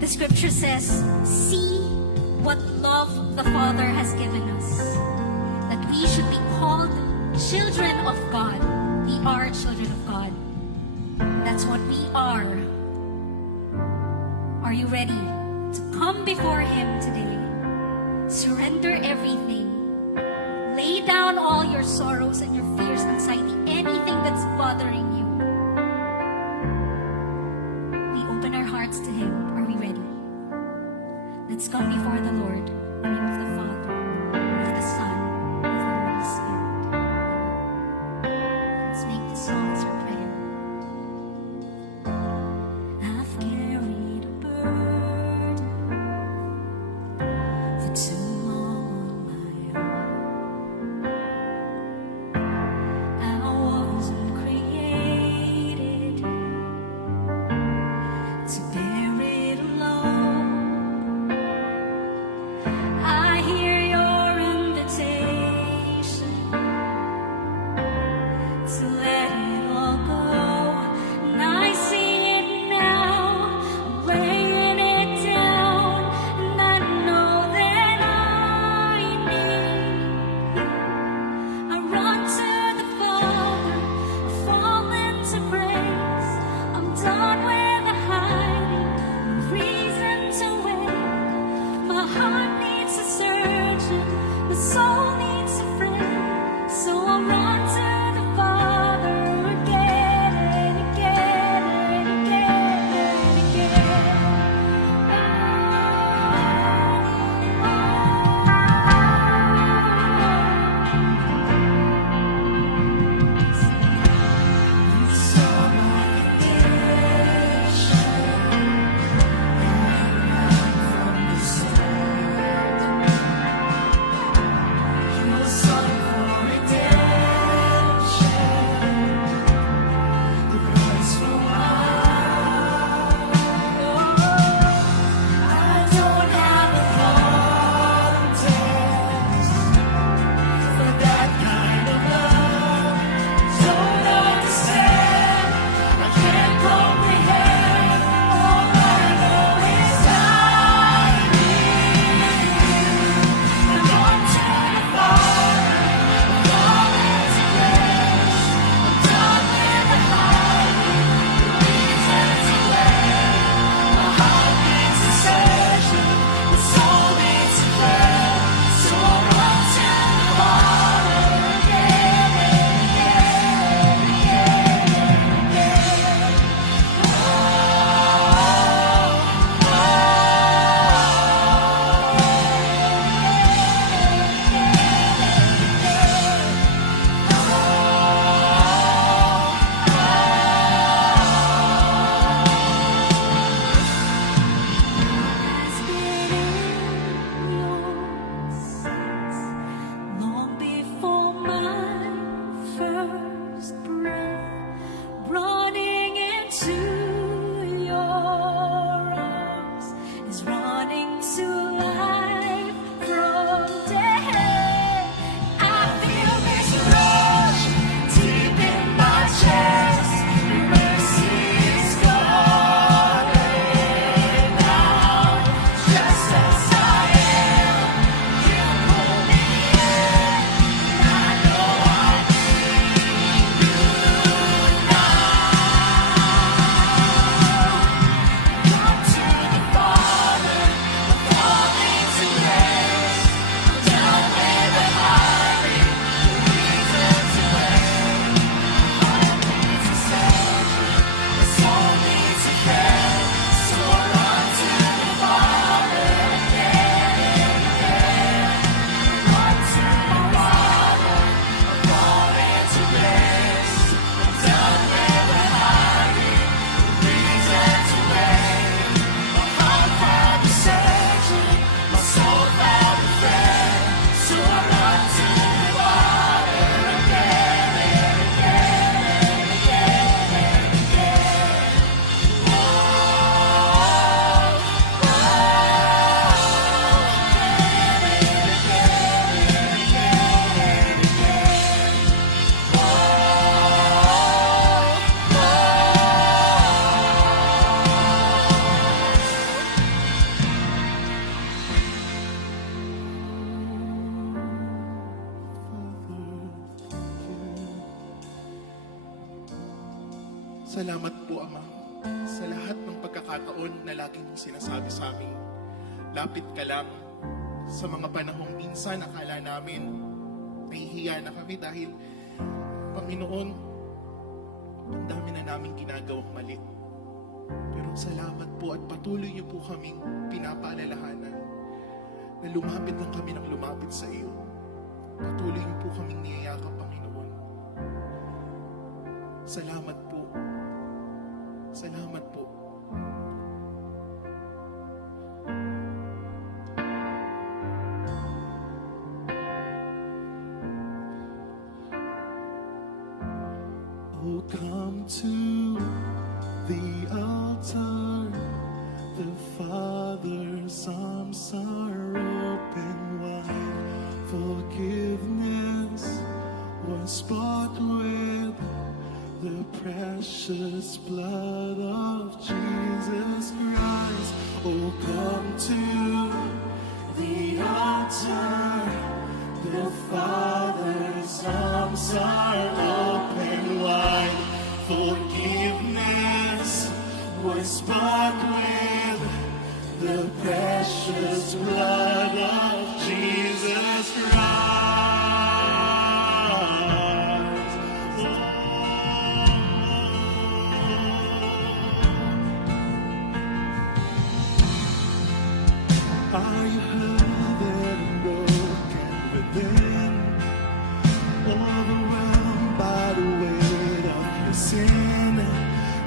The scripture says, see what love the Father has given us, that we should be called children of God. We are children of God. That's what we are. Are you ready to come before Him today? Surrender everything. Lay down all your sorrows and your fears, anxiety, anything that's bothering you. We open our hearts to Him. Are we ready? Let's come before the Lord. In the name of the Father, and of the Son, and of the Holy Spirit. Let's make this song as our prayer. I've carried a burden for too long on my own. I wasn't created to bear it alone. I hear your Salamat po, Ama, sa lahat ng pagkakataon na lagi mong sinasabi sa amin. Lapit ka lang sa mga panahong minsan akala namin nahihiya na kami dahil, Panginoon, ang dami na namin ginagawang mali. Pero salamat po at patuloy niyo po kaming pinapaalalahanan na lumapit lang kami ng lumapit sa iyo. Patuloy niyo po kaming niyayakap, Panginoon. Salamat po. Salamat po. Oh, come to the altar. The Father's arms are open wide. Forgiveness was bought with the precious blood of Jesus Christ. Oh, come to the altar. The Father's arms are open wide. Forgiveness was bought with the precious blood of Jesus Christ. Are you hurted and broken within? Overwhelmed by the weight of your sin?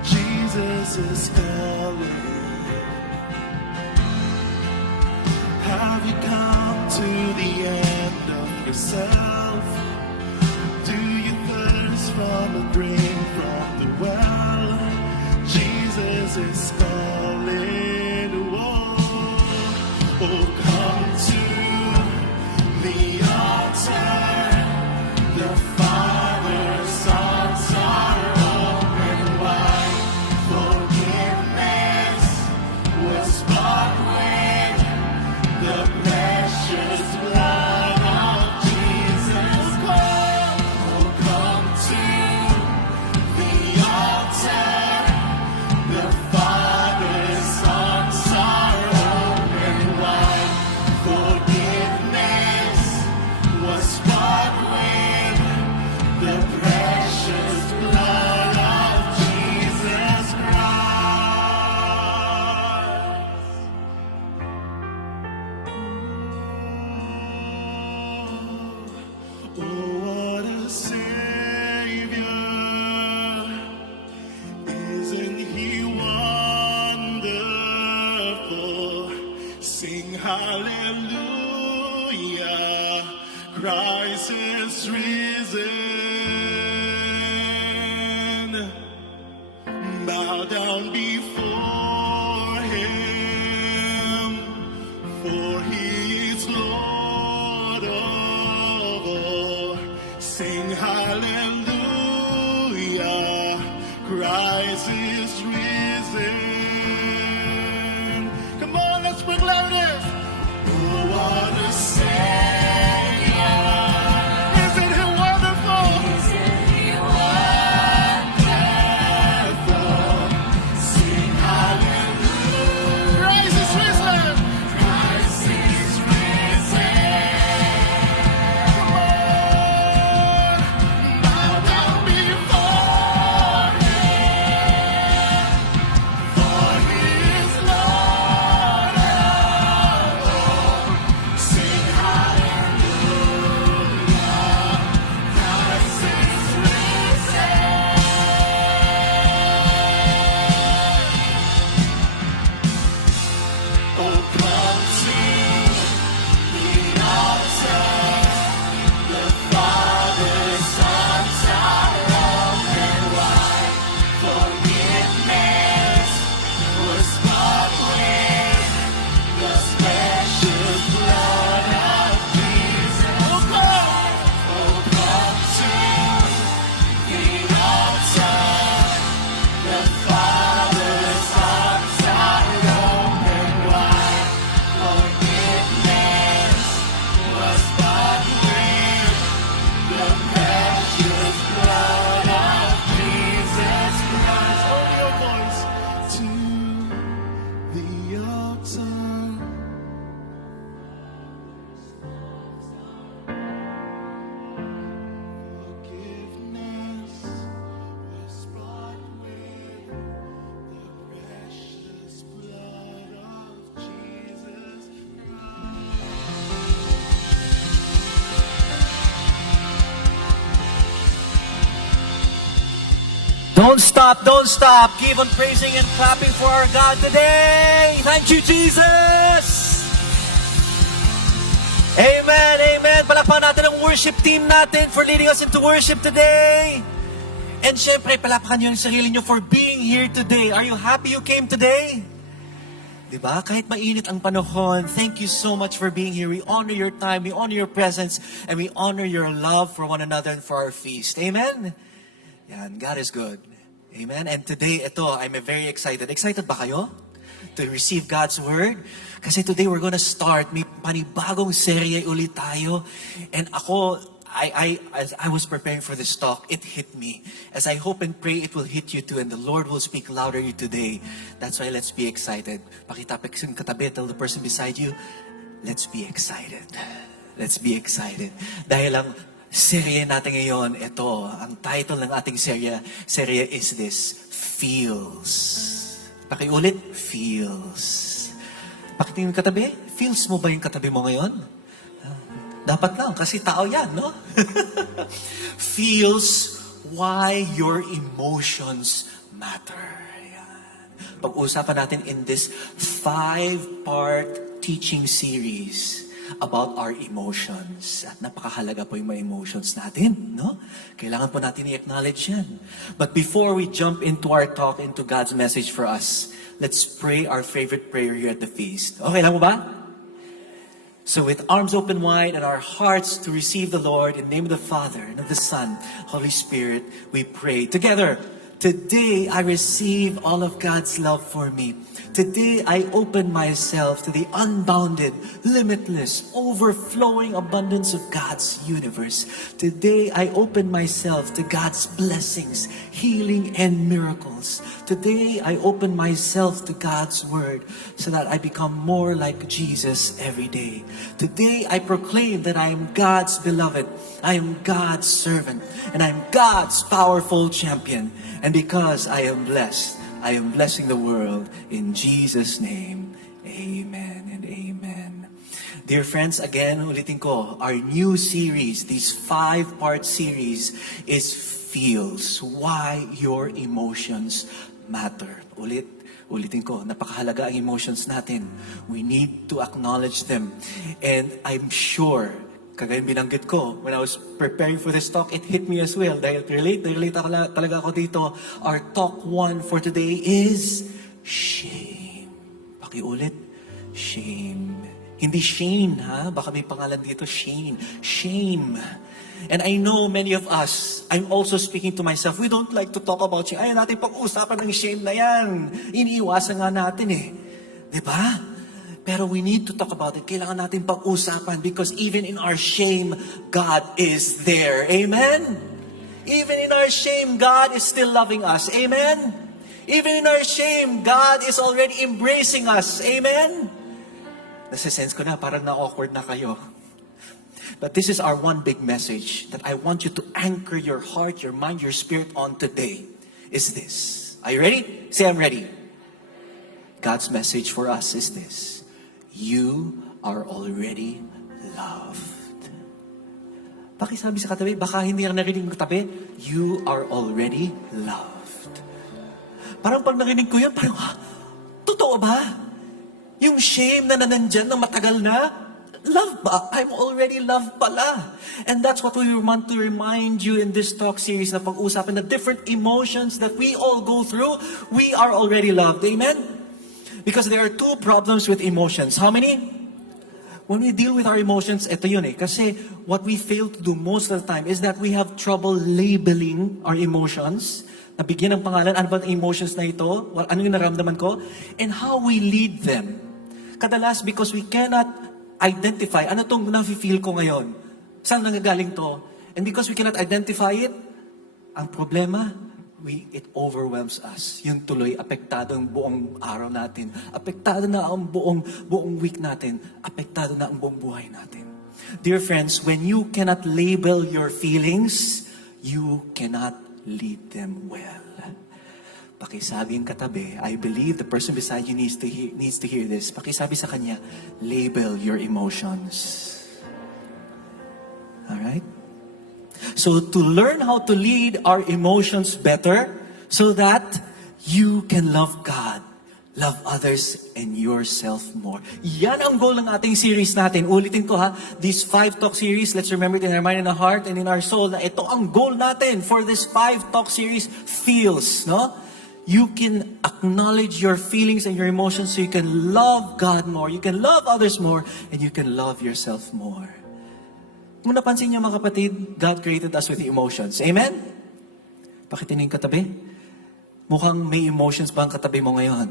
Jesus is calling. Have you come to the end of yourself? Do you thirst from a drink from the well? Jesus is calling. Oh, come to the altar. The Father's arms are open wide. Forgiveness was bought with the precious blood of Jesus. Oh, come to the altar. The Father's arms are open wide. Forgiveness was bought with the precious blood of Jesus Christ. Oh, what a Savior! Isn't He wonderful? Sing hallelujah! Christ is risen. Bow down before Him, for He is Lord of all. Sing hallelujah, Christ is risen. Come on, let's proclaim this. Oh, what a Savior! Isn't He wonderful? Isn't He wonderful? Sing Don't stop, don't stop. Keep on praising and clapping for our God today. Thank you, Jesus. Amen, amen. Palakpakan natin ang worship team natin for leading us into worship today. And syempre, palakpakan nyo yung sarili nyo for being here today. Are you happy you came today? Diba? Kahit mainit ang panahon, thank you so much for being here. We honor your time, we honor your presence, and we honor your love for one another and for our feast. Amen? Yan, God is good. Amen? And today, I'm very excited. Excited ba kayo? To receive God's Word? Kasi today we're gonna start. May panibagong serye ulit tayo. And as I was preparing for this talk, it hit me. As I hope and pray, it will hit you too, and the Lord will speak louder you today. That's why let's be excited. Pakitapik yung katabi, tell the person beside you, let's be excited. Let's be excited. Dahil ang serye natin ngayon, ito, ang title ng ating serye is this, Feels. Pakiulit, Feels. Pakitingin yung katabi, feels mo ba yung katabi mo ngayon? Dapat lang, kasi tao yan, no? Feels why your emotions matter. Yan. Pag-usapan natin in this 5-part teaching series about our emotions. At napakahalaga po yung mga emotions natin, no? Kailangan po natin i-acknowledge yan. But before we jump into our talk, into God's message for us, let's pray our favorite prayer here at the feast. Okay lang mo ba? So with arms open wide and our hearts to receive the Lord, in the name of the Father, and of the Son, Holy Spirit, we pray together. Today I receive all of God's love for me. Today I open myself to the unbounded, limitless, overflowing abundance of God's universe. Today I open myself to God's blessings, healing, and miracles. Today I open myself to God's Word so that I become more like Jesus every day. Today I proclaim that I am God's beloved, I am God's servant, and I am God's powerful champion. And because I am blessed, I am blessing the world in Jesus' name. Amen and amen. Dear friends, again, ulitin ko, our new series, this 5-part series is Feels, Why Your Emotions Matter. Ulitin ko, napakahalaga ang emotions natin. We need to acknowledge them. And I'm sure, kagaya binanggit ko, when I was preparing for this talk, it hit me as well. Dahil relate talaga ako dito. Our talk 1 for today is shame. Pakiulit, shame. Hindi Shane, ha? Baka may pangalan dito, Shane. Shame. And I know many of us, I'm also speaking to myself, we don't like to talk about shame. Ayaw natin pag-usapan ng shame na yan. Iniiwasan nga natin eh. Diba? Pero we need to talk about it. Kailangan natin pag-usapan because even in our shame, God is there. Amen? Even in our shame, God is still loving us. Amen? Even in our shame, God is already embracing us. Amen? Nasa-sense ko na, parang na-awkward na kayo. But this is our one big message that I want you to anchor your heart, your mind, your spirit on today. Is this. Are you ready? Say, I'm ready. God's message for us is this. You are already loved. Pakisabi sa katabi, baka hindi ang narinig ng katabi, you are already loved. Parang pag narinig ko yun, parang, totoo ba? Yung shame na nandyan ng matagal na, love ba? I'm already loved pala. And that's what we want to remind you in this talk series na pag-usapan, the different emotions that we all go through, we are already loved. Amen? Because there are 2 problems with emotions. How many? When we deal with our emotions, ito yun eh. Kasi what we fail to do most of the time is that we have trouble labeling our emotions. Nabigyan ng pangalan, ano ba ang emotions na ito? Ano yung naramdaman ko? And how we lead them. Kadalas, because we cannot identify, ano itong nafe-feel ko ngayon? Saan nanggagaling to? And because we cannot identify it, ang problema, it overwhelms us. Yung tuloy, apektado ang buong araw natin. Apektado na ang buong week natin. Apektado na ang buong buhay natin. Dear friends, when you cannot label your feelings, you cannot lead them well. Pakisabi ang katabi, I believe the person beside you needs to hear this. Pakisabi sa kanya, label your emotions. Alright? So to learn how to lead our emotions better, so that you can love God, love others, and yourself more. Yan ang goal ng ating series natin. Ulitin ko ha, this 5 talk series, let's remember it in our mind and our heart and in our soul na ito ang goal natin for this 5 talk series, feels, no? You can acknowledge your feelings and your emotions so you can love God more, you can love others more, and you can love yourself more. Kung napansin niyo mga kapatid, God created us with emotions. Amen? Pakitingin katabi. Mukhang may emotions ba ang katabi mo ngayon?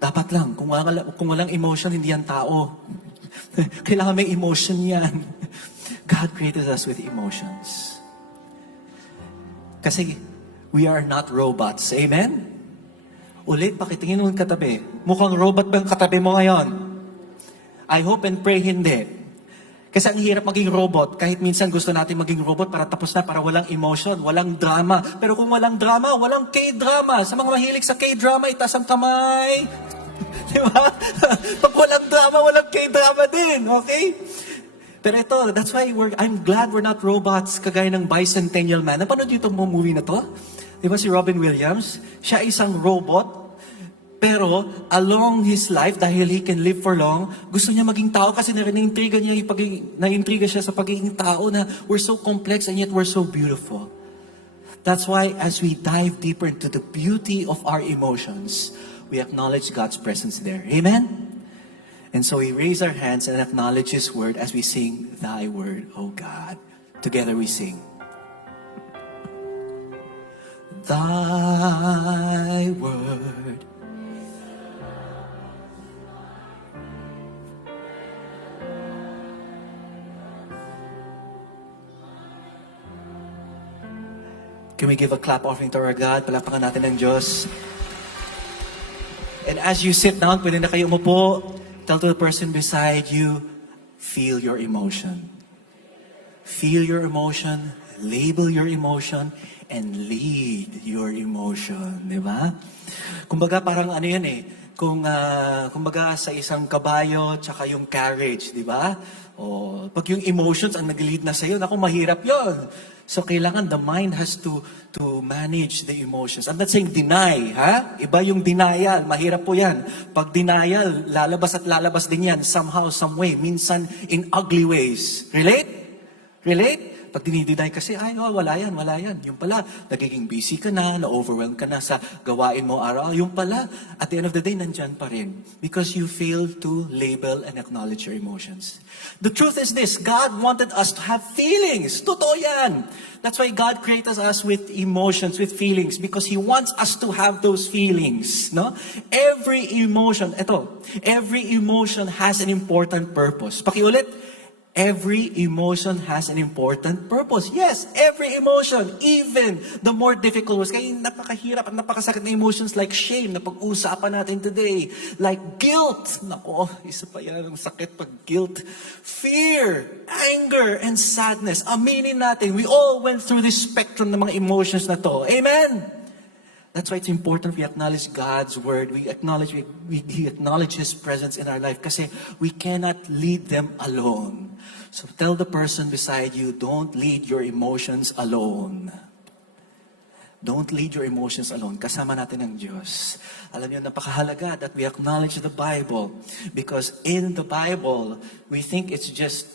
Dapat lang. Kung walang emotion, hindi yan tao. Kailangan may emotion yan. God created us with emotions. Kasi we are not robots. Amen? Ulit, pakitingin mo katabi. Mukhang robot ba ang katabi mo ngayon? I hope and pray hindi. Kasi ang hirap maging robot. Kahit minsan gusto natin maging robot para tapos na, para walang emotion, walang drama. Pero kung walang drama, walang K-drama. Sa mga mahilig sa K-drama, itaas ang kamay. Di ba? Pag walang drama, walang K-drama din. Okay? Pero ito, that's why I'm glad we're not robots kagaya ng Bicentennial Man. Napanood niyo itong movie na to? Di ba si Robin Williams? Siya isang robot. Pero along his life, dahil he can live for long, gusto niya maging tao kasi na-intriga siya sa pagiging tao na we're so complex and yet we're so beautiful. That's why as we dive deeper into the beauty of our emotions, we acknowledge God's presence there. Amen? And so we raise our hands and acknowledge His word as we sing, Thy word, O God. Together we sing. Thy word. Can we give a clap offering to our God? Palapakan natin ng Diyos. And as you sit down, pwede na kayo umupo. Tell to the person beside you, feel your emotion. Feel your emotion, label your emotion, and lead your emotion. Di ba? Kumbaga parang ano yan kumbaga sa isang kabayo, tsaka yung carriage, di ba? O, pag yung emotions ang nag-lead na sa'yo, naku, mahirap yon. So, kailangan the mind has to manage the emotions. I'm not saying deny, ha? Iba yung denial. Mahirap po yan. Pag denial, lalabas at lalabas din yan somehow, some way. Minsan in ugly ways. Relate? Relate? Pag dinideny kasi, wala yan. Yung pala, nagiging busy ka na-overwhelm ka na sa gawain mo araw. Yung pala, at the end of the day, nandyan pa rin. Because you fail to label and acknowledge your emotions. The truth is this, God wanted us to have feelings. Totoo yan. That's why God created us with emotions, with feelings, because He wants us to have those feelings. No? Every emotion has an important purpose. Pakiulit, every emotion has an important purpose. Yes, every emotion, even the more difficult ones. Kaya napakahirap at napakasakit na emotions like shame na pag-uusapan natin today. Like guilt. Nako, isa pa yan ang sakit pag guilt. Fear, anger, and sadness. Aminin natin, we all went through this spectrum ng mga emotions na to. Amen? That's why it's important we acknowledge God's word. We acknowledge His presence in our life kasi we cannot lead them alone. So tell the person beside you, don't lead your emotions alone. Don't lead your emotions alone. Kasama natin ang Diyos. Alam niyo, napakahalaga that we acknowledge the Bible. Because in the Bible, we think it's just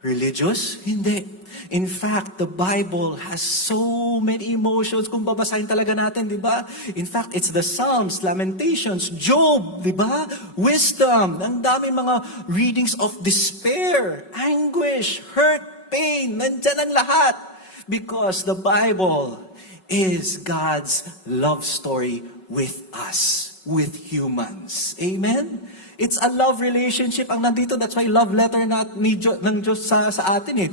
religious? Hindi. In fact, the Bible has so many emotions kung babasahin talaga natin, di ba? In fact, it's the Psalms, Lamentations, Job, di ba? Wisdom, ang dami mga readings of despair, anguish, hurt, pain, nandyan ang lahat. Because the Bible is God's love story with us, with humans. Amen? It's a love relationship ang nandito. That's why love letter ng Diyos sa atin .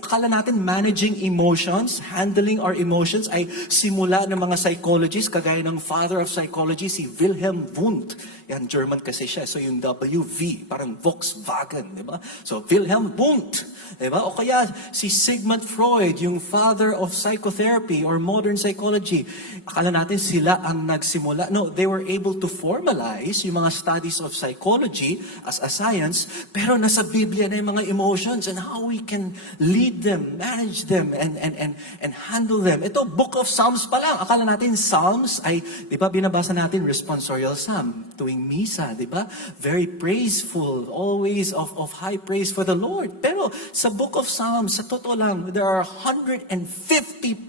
Akala natin managing emotions, handling our emotions ay simula ng mga psychologists, kagaya ng father of psychology, si Wilhelm Wundt. Yan, German kasi siya. So yung WV, parang Volkswagen, di ba? So Wilhelm Wundt, di ba? O kaya si Sigmund Freud, yung father of psychotherapy or modern psychology. Akala natin sila ang nagsimula. No, they were able to formalize yung mga studies of psychology as a science, pero nasa Biblia na yung mga emotions and how we can lead them, manage them, and handle them. Ito, Book of Psalms pa lang. Akala natin Psalms ay, di ba, binabasa natin responsorial psalm, tuwing misa, di ba? Very praiseful, always of high praise for the Lord. Pero sa Book of Psalms, sa totoo lang, there are 150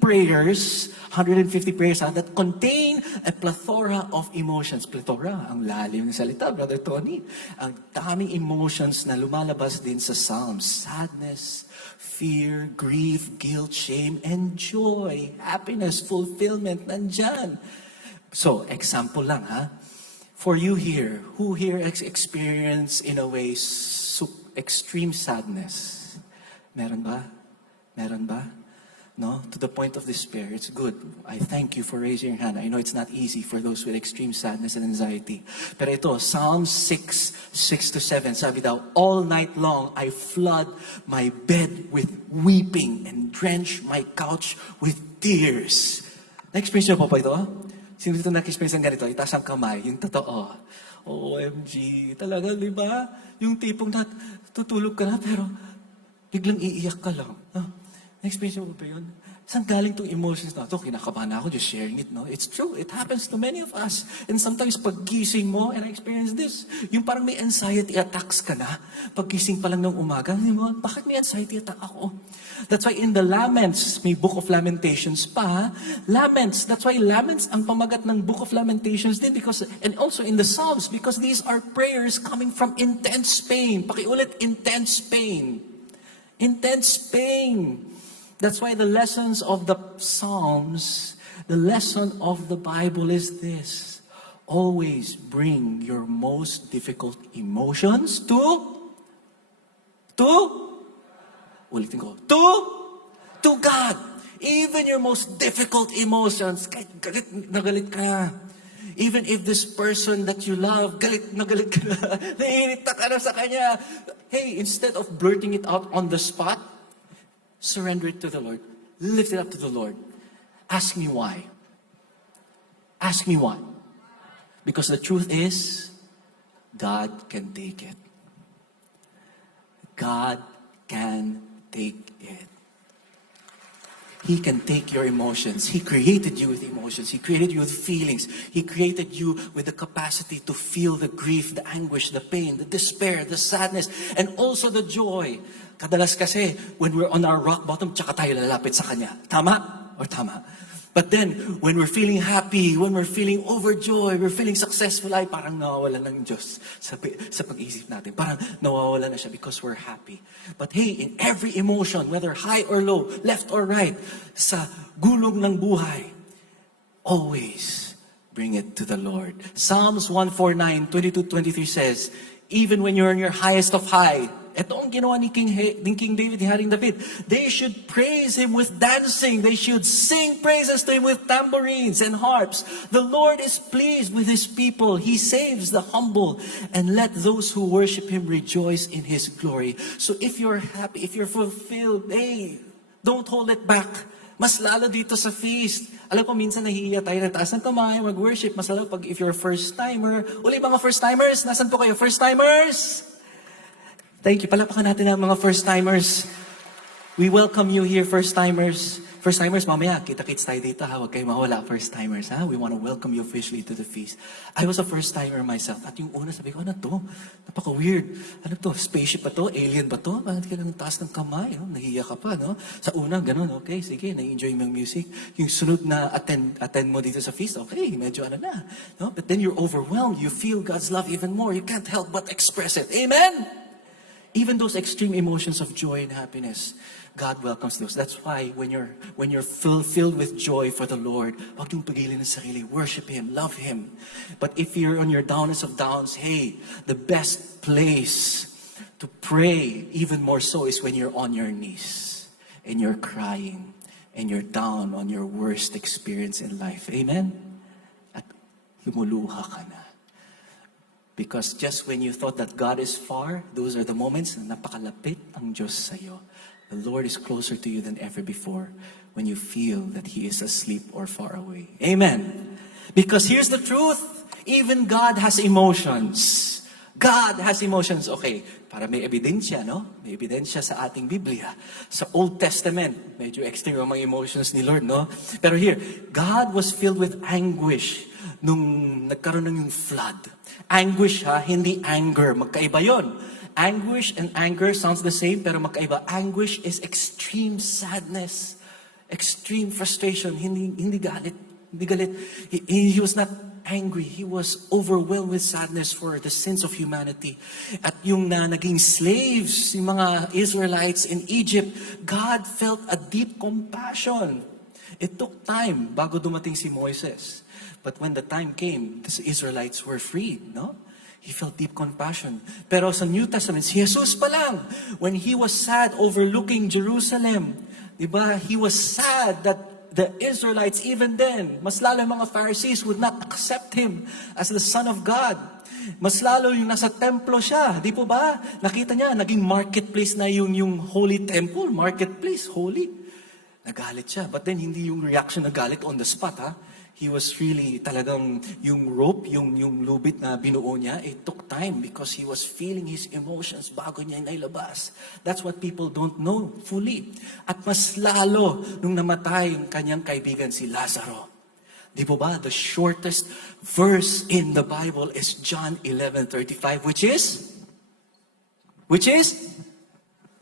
prayers that contain a plethora of emotions. Plethora, ang lalim ng salita, Brother Tony. Ang daming emotions na lumalabas din sa Psalms. Sadness, fear, grief, guilt, shame, and joy. Happiness, fulfillment, nandyan. So, example lang ha. For you here, who here experience in a way extreme sadness? Meron ba? Meron ba? No? To the point of despair. It's good. I thank you for raising your hand. I know it's not easy for those with extreme sadness and anxiety. Pero ito, Psalm 6:6-7, sabi daw, all night long I flood my bed with weeping and drench my couch with tears. Na-experience niyo po ito? Sino dito na-experience ng ganito? Itaas ang kamay, yung totoo. OMG, talaga, di ba? Yung tipong tutulog ka na, pero biglang iiyak ka lang. Na-experience mo ba yun? Saan galing itong emotions na ito? Kinakabahan ako just sharing it, no? It's true. It happens to many of us. And sometimes paggising mo, and I experience this, yung parang may anxiety attacks ka na. Paggising pa lang ng umaga, mo, bakit may anxiety attack ako? That's why in the Laments, may Book of Lamentations pa, Laments, that's why Laments ang pamagat ng Book of Lamentations din, because, and also in the Psalms, because these are prayers coming from intense pain. Pakiulit, intense pain. Intense pain. That's why the lessons of the Psalms, the lesson of the Bible is this. Always bring your most difficult emotions to ulitin ko, to God. Even your most difficult emotions, kahit galit ka na. Even if this person that you love, galit ka na, naiirita ka na sa kanya. Hey, instead of blurting it out on the spot, surrender it to the Lord. Lift it up to the Lord. Ask me why. Ask me why. Because the truth is, God can take it. God can take it. He can take your emotions. He created you with emotions. He created you with feelings. He created you with the capacity to feel the grief, the anguish, the pain, the despair, the sadness, and also the joy. Kadalas kasi, when we're on our rock bottom, tsaka tayo lalapit sa Kanya. Tama? Or tama? But then, when we're feeling happy, when we're feeling overjoyed, we're feeling successful, ay parang nawawala ng Diyos sa pag-isip natin. Parang nawawala na siya because we're happy. But hey, in every emotion, whether high or low, left or right, sa gulong ng buhay, always bring it to the Lord. Psalms 149, 22-23 says, even when you're in your highest of high, ito ang ginawa ni King David, ni Haring David. They should praise Him with dancing. They should sing praises to Him with tambourines and harps. The Lord is pleased with His people. He saves the humble. And let those who worship Him rejoice in His glory. So if you're happy, if you're fulfilled, hey, don't hold it back. Mas lalo dito sa feast. Alam ko, minsan nahihiya tayo ng taas ng kamay, mag-worship. Mas lalo pag if you're a first-timer. Uli mga first-timers, nasan po kayo? First-timers! Thank you. Palapakan natin ang mga first-timers. We welcome you here, first-timers. First-timers, mamaya, kita-kits tayo dito ha. Huwag kayo mawala, first-timers ha. We want to welcome you officially to the feast. I was a first-timer myself. At yung una, sabi ko, ano to? Napaka-weird. Ano to? Spaceship ba to? Alien ba to? Bakit ka lang taas ng kamay? No? Nahiya ka pa, no? Sa una, ganun, okay, sige, na-enjoy mo yung music. Yung sunod na attend mo dito sa feast, okay, medyo ano na. No? But then you're overwhelmed. You feel God's love even more. You can't help but express it. Amen? Even those extreme emotions of joy and happiness, God welcomes those. That's why when you're filled with joy for the Lord, huwag yung pagilin ng sarili. Worship Him, love Him. But if you're on your downest of downs, hey, the best place to pray even more so is when you're on your knees and you're crying and you're down on your worst experience in life. Amen? At lumuluha ka na. Because just when you thought that God is far, those are the moments na napakalapit ang Diyos sa'yo. The Lord is closer to you than ever before when you feel that He is asleep or far away. Amen. Because here's the truth. Even God has emotions. God has emotions. Okay, para may ebidensya, no? May ebidensya sa ating Biblia. Sa Old Testament, medyo extreme ang mga emotions ni Lord, no? Pero here, God was filled with anguish nung nagkaroon ng yung flood. Anguish, ha? Hindi anger. Magkaiba yon. Anguish and anger sounds the same, pero magkaiba. Anguish is extreme sadness, extreme frustration, hindi galit. Hindi galit. He was not angry. He was overwhelmed with sadness for the sins of humanity. At yung na naging slaves, yung mga Israelites in Egypt, God felt a deep compassion. It took time bago dumating si Moises. But when the time came, the Israelites were freed, no? He felt deep compassion. Pero sa New Testament, si Jesus pa lang, when he was sad overlooking Jerusalem, diba? He was sad that the Israelites, even then, mas lalo yung mga Pharisees would not accept him as the Son of God. Mas lalo yung nasa templo siya. Di po ba? Nakita niya, naging marketplace na yung holy temple. Marketplace, holy. Nagalit siya. But then, hindi yung reaction na galit on the spot, ha? He was really talagang yung rope, yung lubid na binuo niya, it took time because he was feeling his emotions bago niya nailabas. That's what people don't know fully. At mas lalo nung namatay yung kanyang kaibigan si Lazaro. Di po ba? The shortest verse in the Bible is John 11:35, which is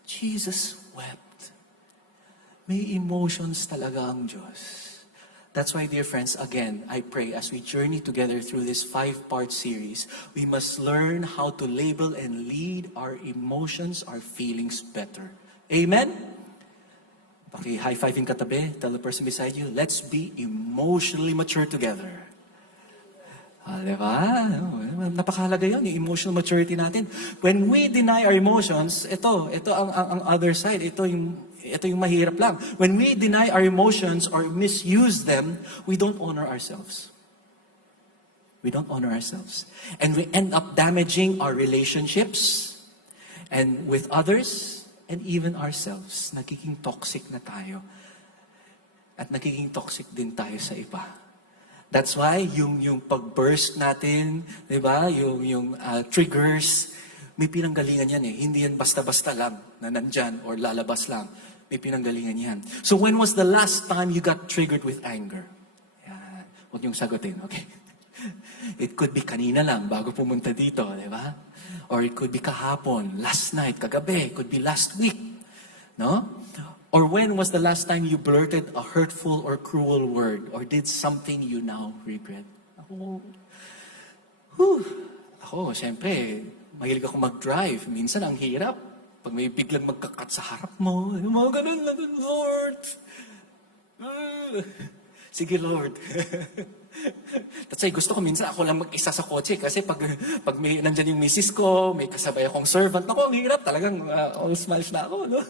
Jesus wept. May emotions talaga ang Diyos. That's why, dear friends, again, I pray as we journey together through this 5-part series, we must learn how to label and lead our emotions, our feelings better. Amen? Okay, high-five yung katabi. Tell the person beside you, let's be emotionally mature together. Diba? Napakahalaga yun, yung emotional maturity natin. When we deny our emotions, ito ang other side. Ito yung mahirap lang. When we deny our emotions or misuse them, we don't honor ourselves. We don't honor ourselves. And we end up damaging our relationships and with others and even ourselves. Nagiging toxic na tayo. At nagiging toxic din tayo sa iba. That's why yung pag-burst natin, di ba? Yung triggers, may pinanggalingan yan eh. Hindi yan basta-basta lang na nandyan or lalabas lang. May pinanggalingan yan. So when was the last time you got triggered with anger? Yan. Huwag niyong sagutin, okay? It could be kanina lang, bago pumunta dito, di ba? Or it could be kahapon, last night, kagabi, it could be last week. No? Or when was the last time you blurted a hurtful or cruel word? Or did something you now regret? Ako, siyempre, mahilig ako mag-drive. Minsan, ang hirap. Pag may biglang magkakat sa harap mo, yung mga ganun lang, Lord. Sige, Lord. Kasi gusto ko minsan ako lang mag-isa sa kotse kasi pag may nandyan yung misis ko, may kasabay akong servant, ako, ang hirap talagang all smiles na ako, no?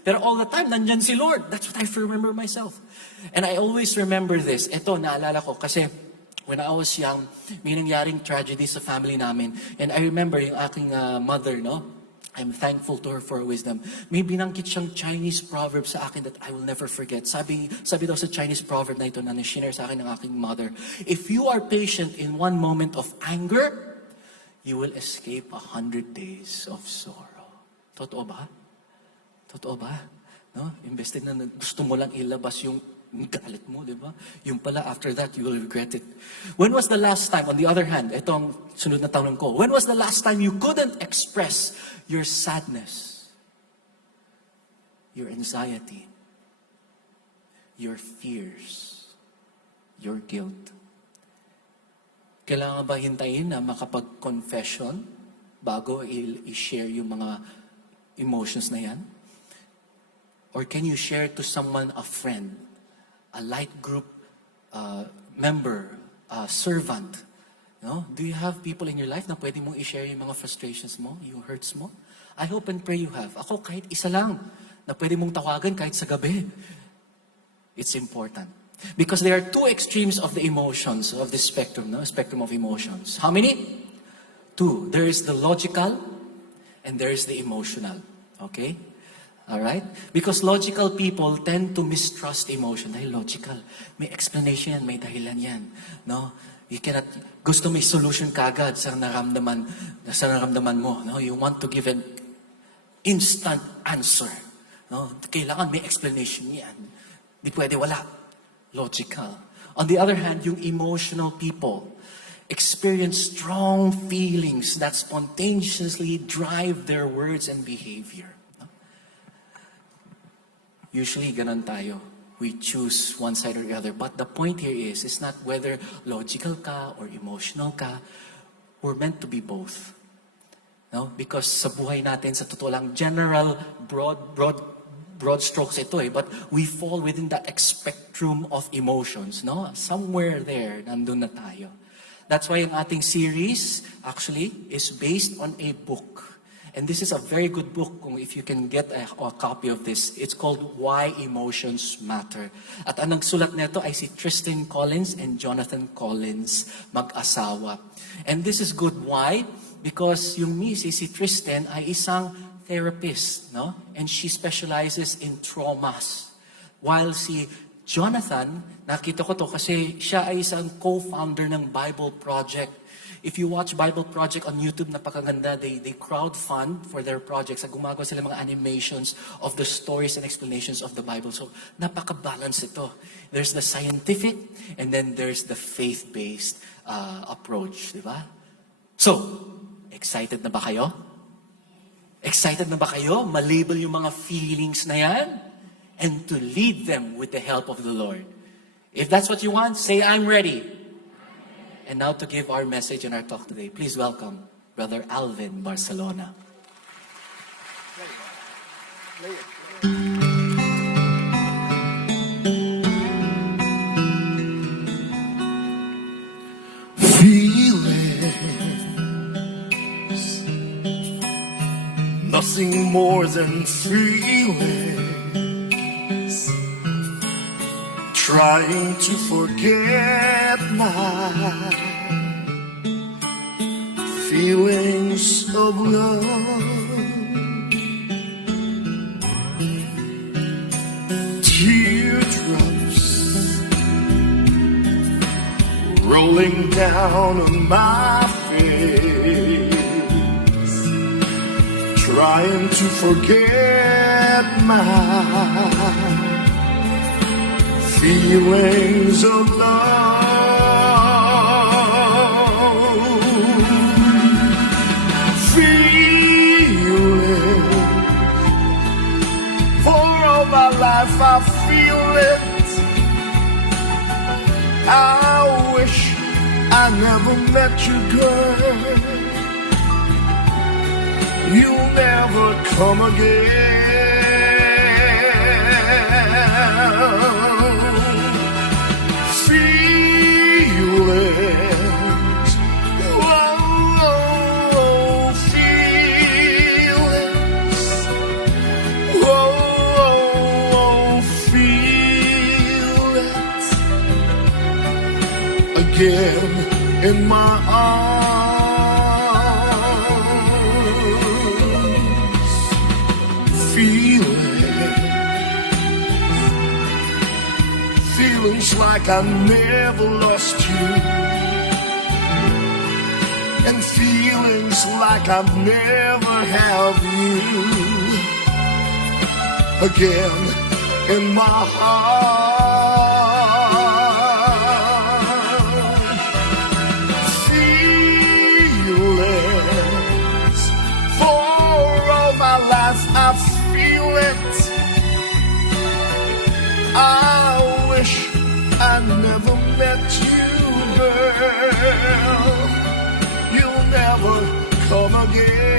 Pero all the time, nandyan si Lord. That's what I remember myself. And I always remember this. Ito, naalala ko kasi when I was young, may nangyaring tragedy sa family namin. And I remember yung aking mother, no? I'm thankful to her for her wisdom. May binangkit siyang Chinese proverb sa akin that I will never forget. Sabi daw sa Chinese proverb na ito na sinare sa akin ng aking mother, if you are patient in one moment of anger, you will escape 100 days of sorrow. Totoo ba? Totoo ba? No? Imbes na gusto mo lang ilabas yung galit mo, di ba? Yung pala, after that, you will regret it. When was the last time, on the other hand, ito ang sunod na tanong ko, when was the last time you couldn't express your sadness, your anxiety, your fears, your guilt? Kailangan ba hintayin na makapag-confession bago i-share yung mga emotions na yan? Or can you share to someone, a friend, a light group member, a servant? No? Do you have people in your life na pwede mong i-share yung mga frustrations mo, yung hurts mo? I hope and pray you have. Ako, kahit isa lang na pwede mong tawagan kahit sa gabi. It's important. Because there are two extremes of the emotions, of the spectrum, no? Spectrum of emotions. How many? Two. There is the logical and there is the emotional. Okay? Alright? Because logical people tend to mistrust emotion. Dahil logical. May explanation yan, may dahilan yan. No? You cannot, gusto may solution kagad sa naramdaman mo. No? You want to give an instant answer. No? Kailangan may explanation yan. Di pwede wala. Logical. On the other hand, yung emotional people experience strong feelings that spontaneously drive their words and behavior. No? Usually, ganun tayo. We choose one side or the other. But the point here is, it's not whether logical ka or emotional ka. We're meant to be both. No? Because sa buhay natin, sa totoo lang, general, broad strokes ito but we fall within that spectrum of emotions. No? Somewhere there, nandun na tayo. That's why ang ating series, actually, is based on a book. And this is a very good book if you can get a copy of this. It's called Why Emotions Matter. At ang nagsulat nito ay si Tristan Collins and Jonathan Collins, mag-asawa. And this is good. Why? Because yung si Tristan ay isang therapist, no? And she specializes in traumas. While si Jonathan, nakita ko to kasi siya ay isang co-founder ng Bible Project. If you watch Bible Project on YouTube, napakaganda. They crowdfund for their projects. Gumagawa sila mga animations of the stories and explanations of the Bible. So, napaka-balance ito. There's the scientific, and then there's the faith-based approach. Di ba? So, excited na ba kayo? Excited na ba kayo? Malabel yung mga feelings na yan? And to lead them with the help of the Lord. If that's what you want, say, I'm ready. And now to give our message and our talk today, please welcome Brother Alvin Barcelona. Feelings, nothing more than feelings, trying to forget my feelings of love. Teardrops rolling down on my face, trying to forget my feelings of love. Feelings, for all my life I feel it. I wish I never met you, girl. You'll never come again. Feelings, whoa, feelings, whoa, feelings, again in my arms. Feelings like I never lost you, and feelings like I've never have you again in my heart. Feelings, for all my life I feel it. I wish I never met you, girl. You'll never come again.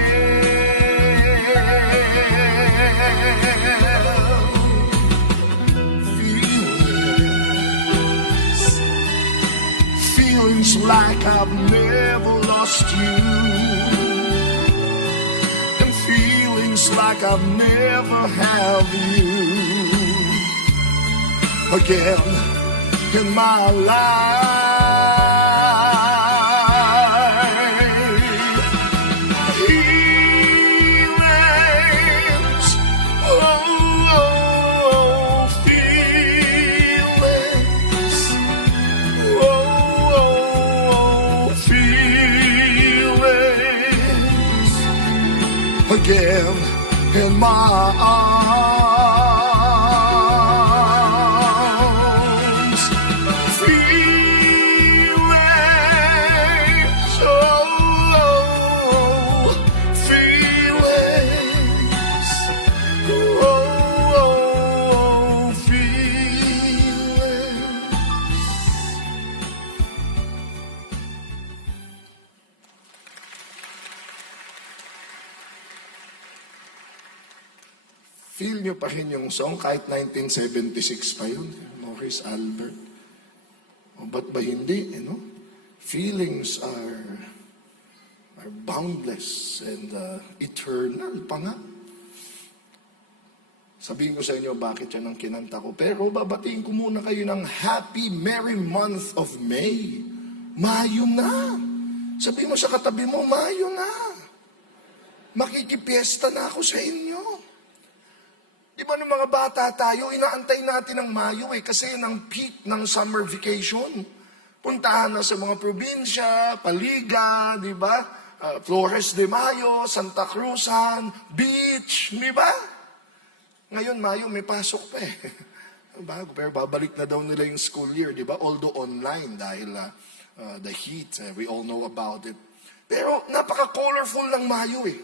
Feelings like I've never lost you, and feelings like I've never have you again in my life. Feelings, oh, feelings, oh, again in my arms. Feelings, oh, feelings, oh, feelings. Feel nyo pa rin yung song kahit 1976 pa yun, Maurice Albert. O ba't ba hindi, Feelings are boundless and eternal pa nga. Sabihin ko sa inyo bakit yan ang kinanta ko. Pero babatiin ko muna kayo ng happy, merry month of May. Mayo na. Sabihin mo sa katabi mo, Mayo na. Makikipiesta na ako sa inyo. Di ba nung mga bata tayo, inaantay natin ang Mayo kasi ng peak ng summer vacation. Puntahan na sa mga probinsya, Paliga, di ba? Flores de Mayo, Santa Cruzan, beach, di ba? Ngayon, Mayo, may pasok pa eh. Bago, pero babalik na daw nila yung school year, di ba? Although online dahil the heat, we all know about it. Pero napaka-colorful ng Mayo eh.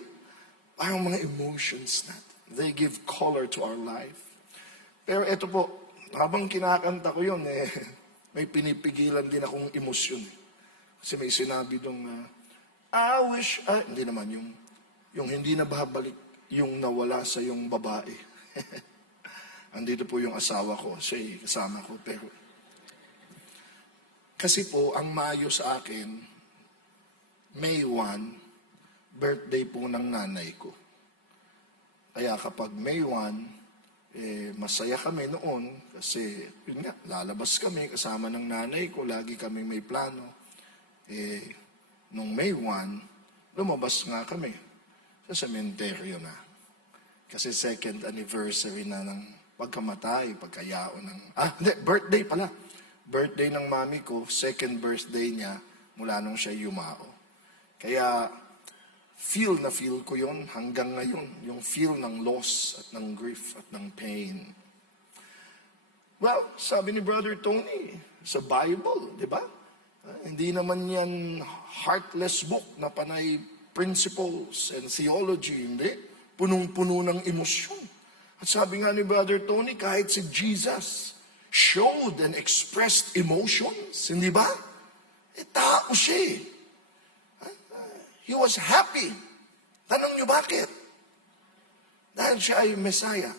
Parang mga emotions natin. They give color to our life. Pero eto po, habang kinakanta ko yun, may pinipigilan din akong emosyon. Kasi may sinabi dong, I wish, hindi naman yung hindi na babalik, yung nawala sa yung babae. Andito po yung asawa ko, siya kasama ko. Pero, kasi po, ang Mayo sa akin, May 1, birthday po ng nanay ko. Kaya kapag May 1, masaya kami noon kasi yun nga, lalabas kami kasama ng nanay ko, lagi kami may plano. Nung May 1, lumabas nga kami sa sementeryo na. Kasi second anniversary na ng pagkamatay, pagkayao ng... birthday pala. Birthday ng mami ko, second birthday niya mula nung siya yumao. Kaya feel ko yon hanggang ngayon, yung feel ng loss at ng grief at ng pain. Well, sabi ni Brother Tony, sa Bible, di ba? Hindi naman yan heartless book na panay principles and theology, hindi. Punong-puno ng emosyon. At sabi nga ni Brother Tony, kahit si Jesus showed and expressed emotions, hindi ba? Tao siya eh. He was happy. Tanong niyo bakit? Dahil siya ay Messiah.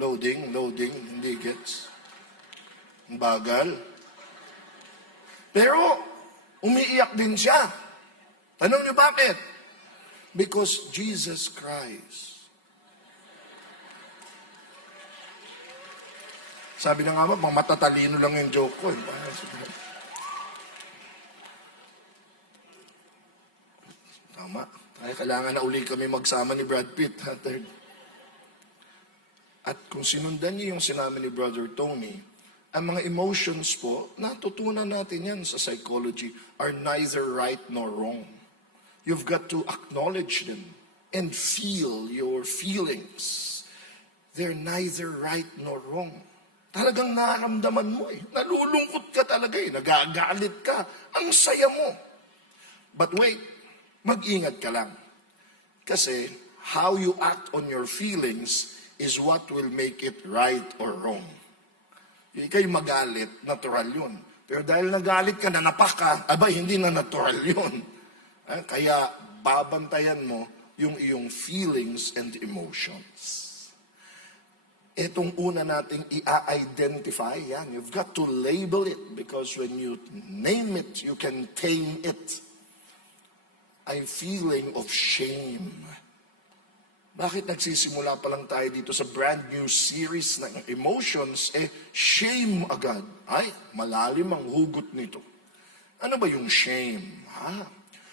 Loading, hindi gets. Ang bagal. Pero, umiiyak din siya. Tanong niyo bakit? Because Jesus Christ. Sabi na nga ba, matatalino lang yung joke ko. Tama. Kaya kailangan na uli kami magsama ni Brad Pitt. At kung sinundan niyo yung sinabi ni Brother Tony, ang mga emotions po, natutunan natin yan sa psychology, are neither right nor wrong. You've got to acknowledge them and feel your feelings. They're neither right nor wrong. Talagang naramdaman mo eh. Nalulungkot ka talaga eh. Nagagalit ka. Ang saya mo. But wait, mag-ingat ka lang. Kasi how you act on your feelings is what will make it right or wrong. Ika'y magalit, natural yun. Pero dahil nagalit ka, nanapak ka, abay, hindi na natural yun. Kaya babantayan mo yung iyong feelings and emotions. Itong una nating i-identify, yan. You've got to label it because when you name it, you can tame it. I'm feeling of shame. Bakit nagsisimula pa lang tayo dito sa brand new series ng emotions, shame agad. Ay, malalim ang hugot nito. Ano ba yung shame?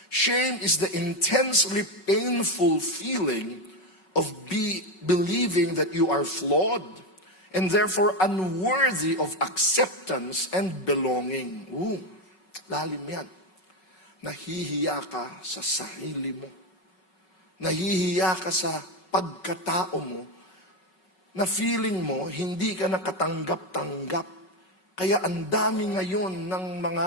Shame is the intensely painful feeling of believing that you are flawed and therefore unworthy of acceptance and belonging. Lalim yan. Nahihiya ka sa sarili mo. nahihiya ka sa pagkatao mo, na feeling mo hindi ka nakatanggap-tanggap. Kaya ang dami ngayon ng mga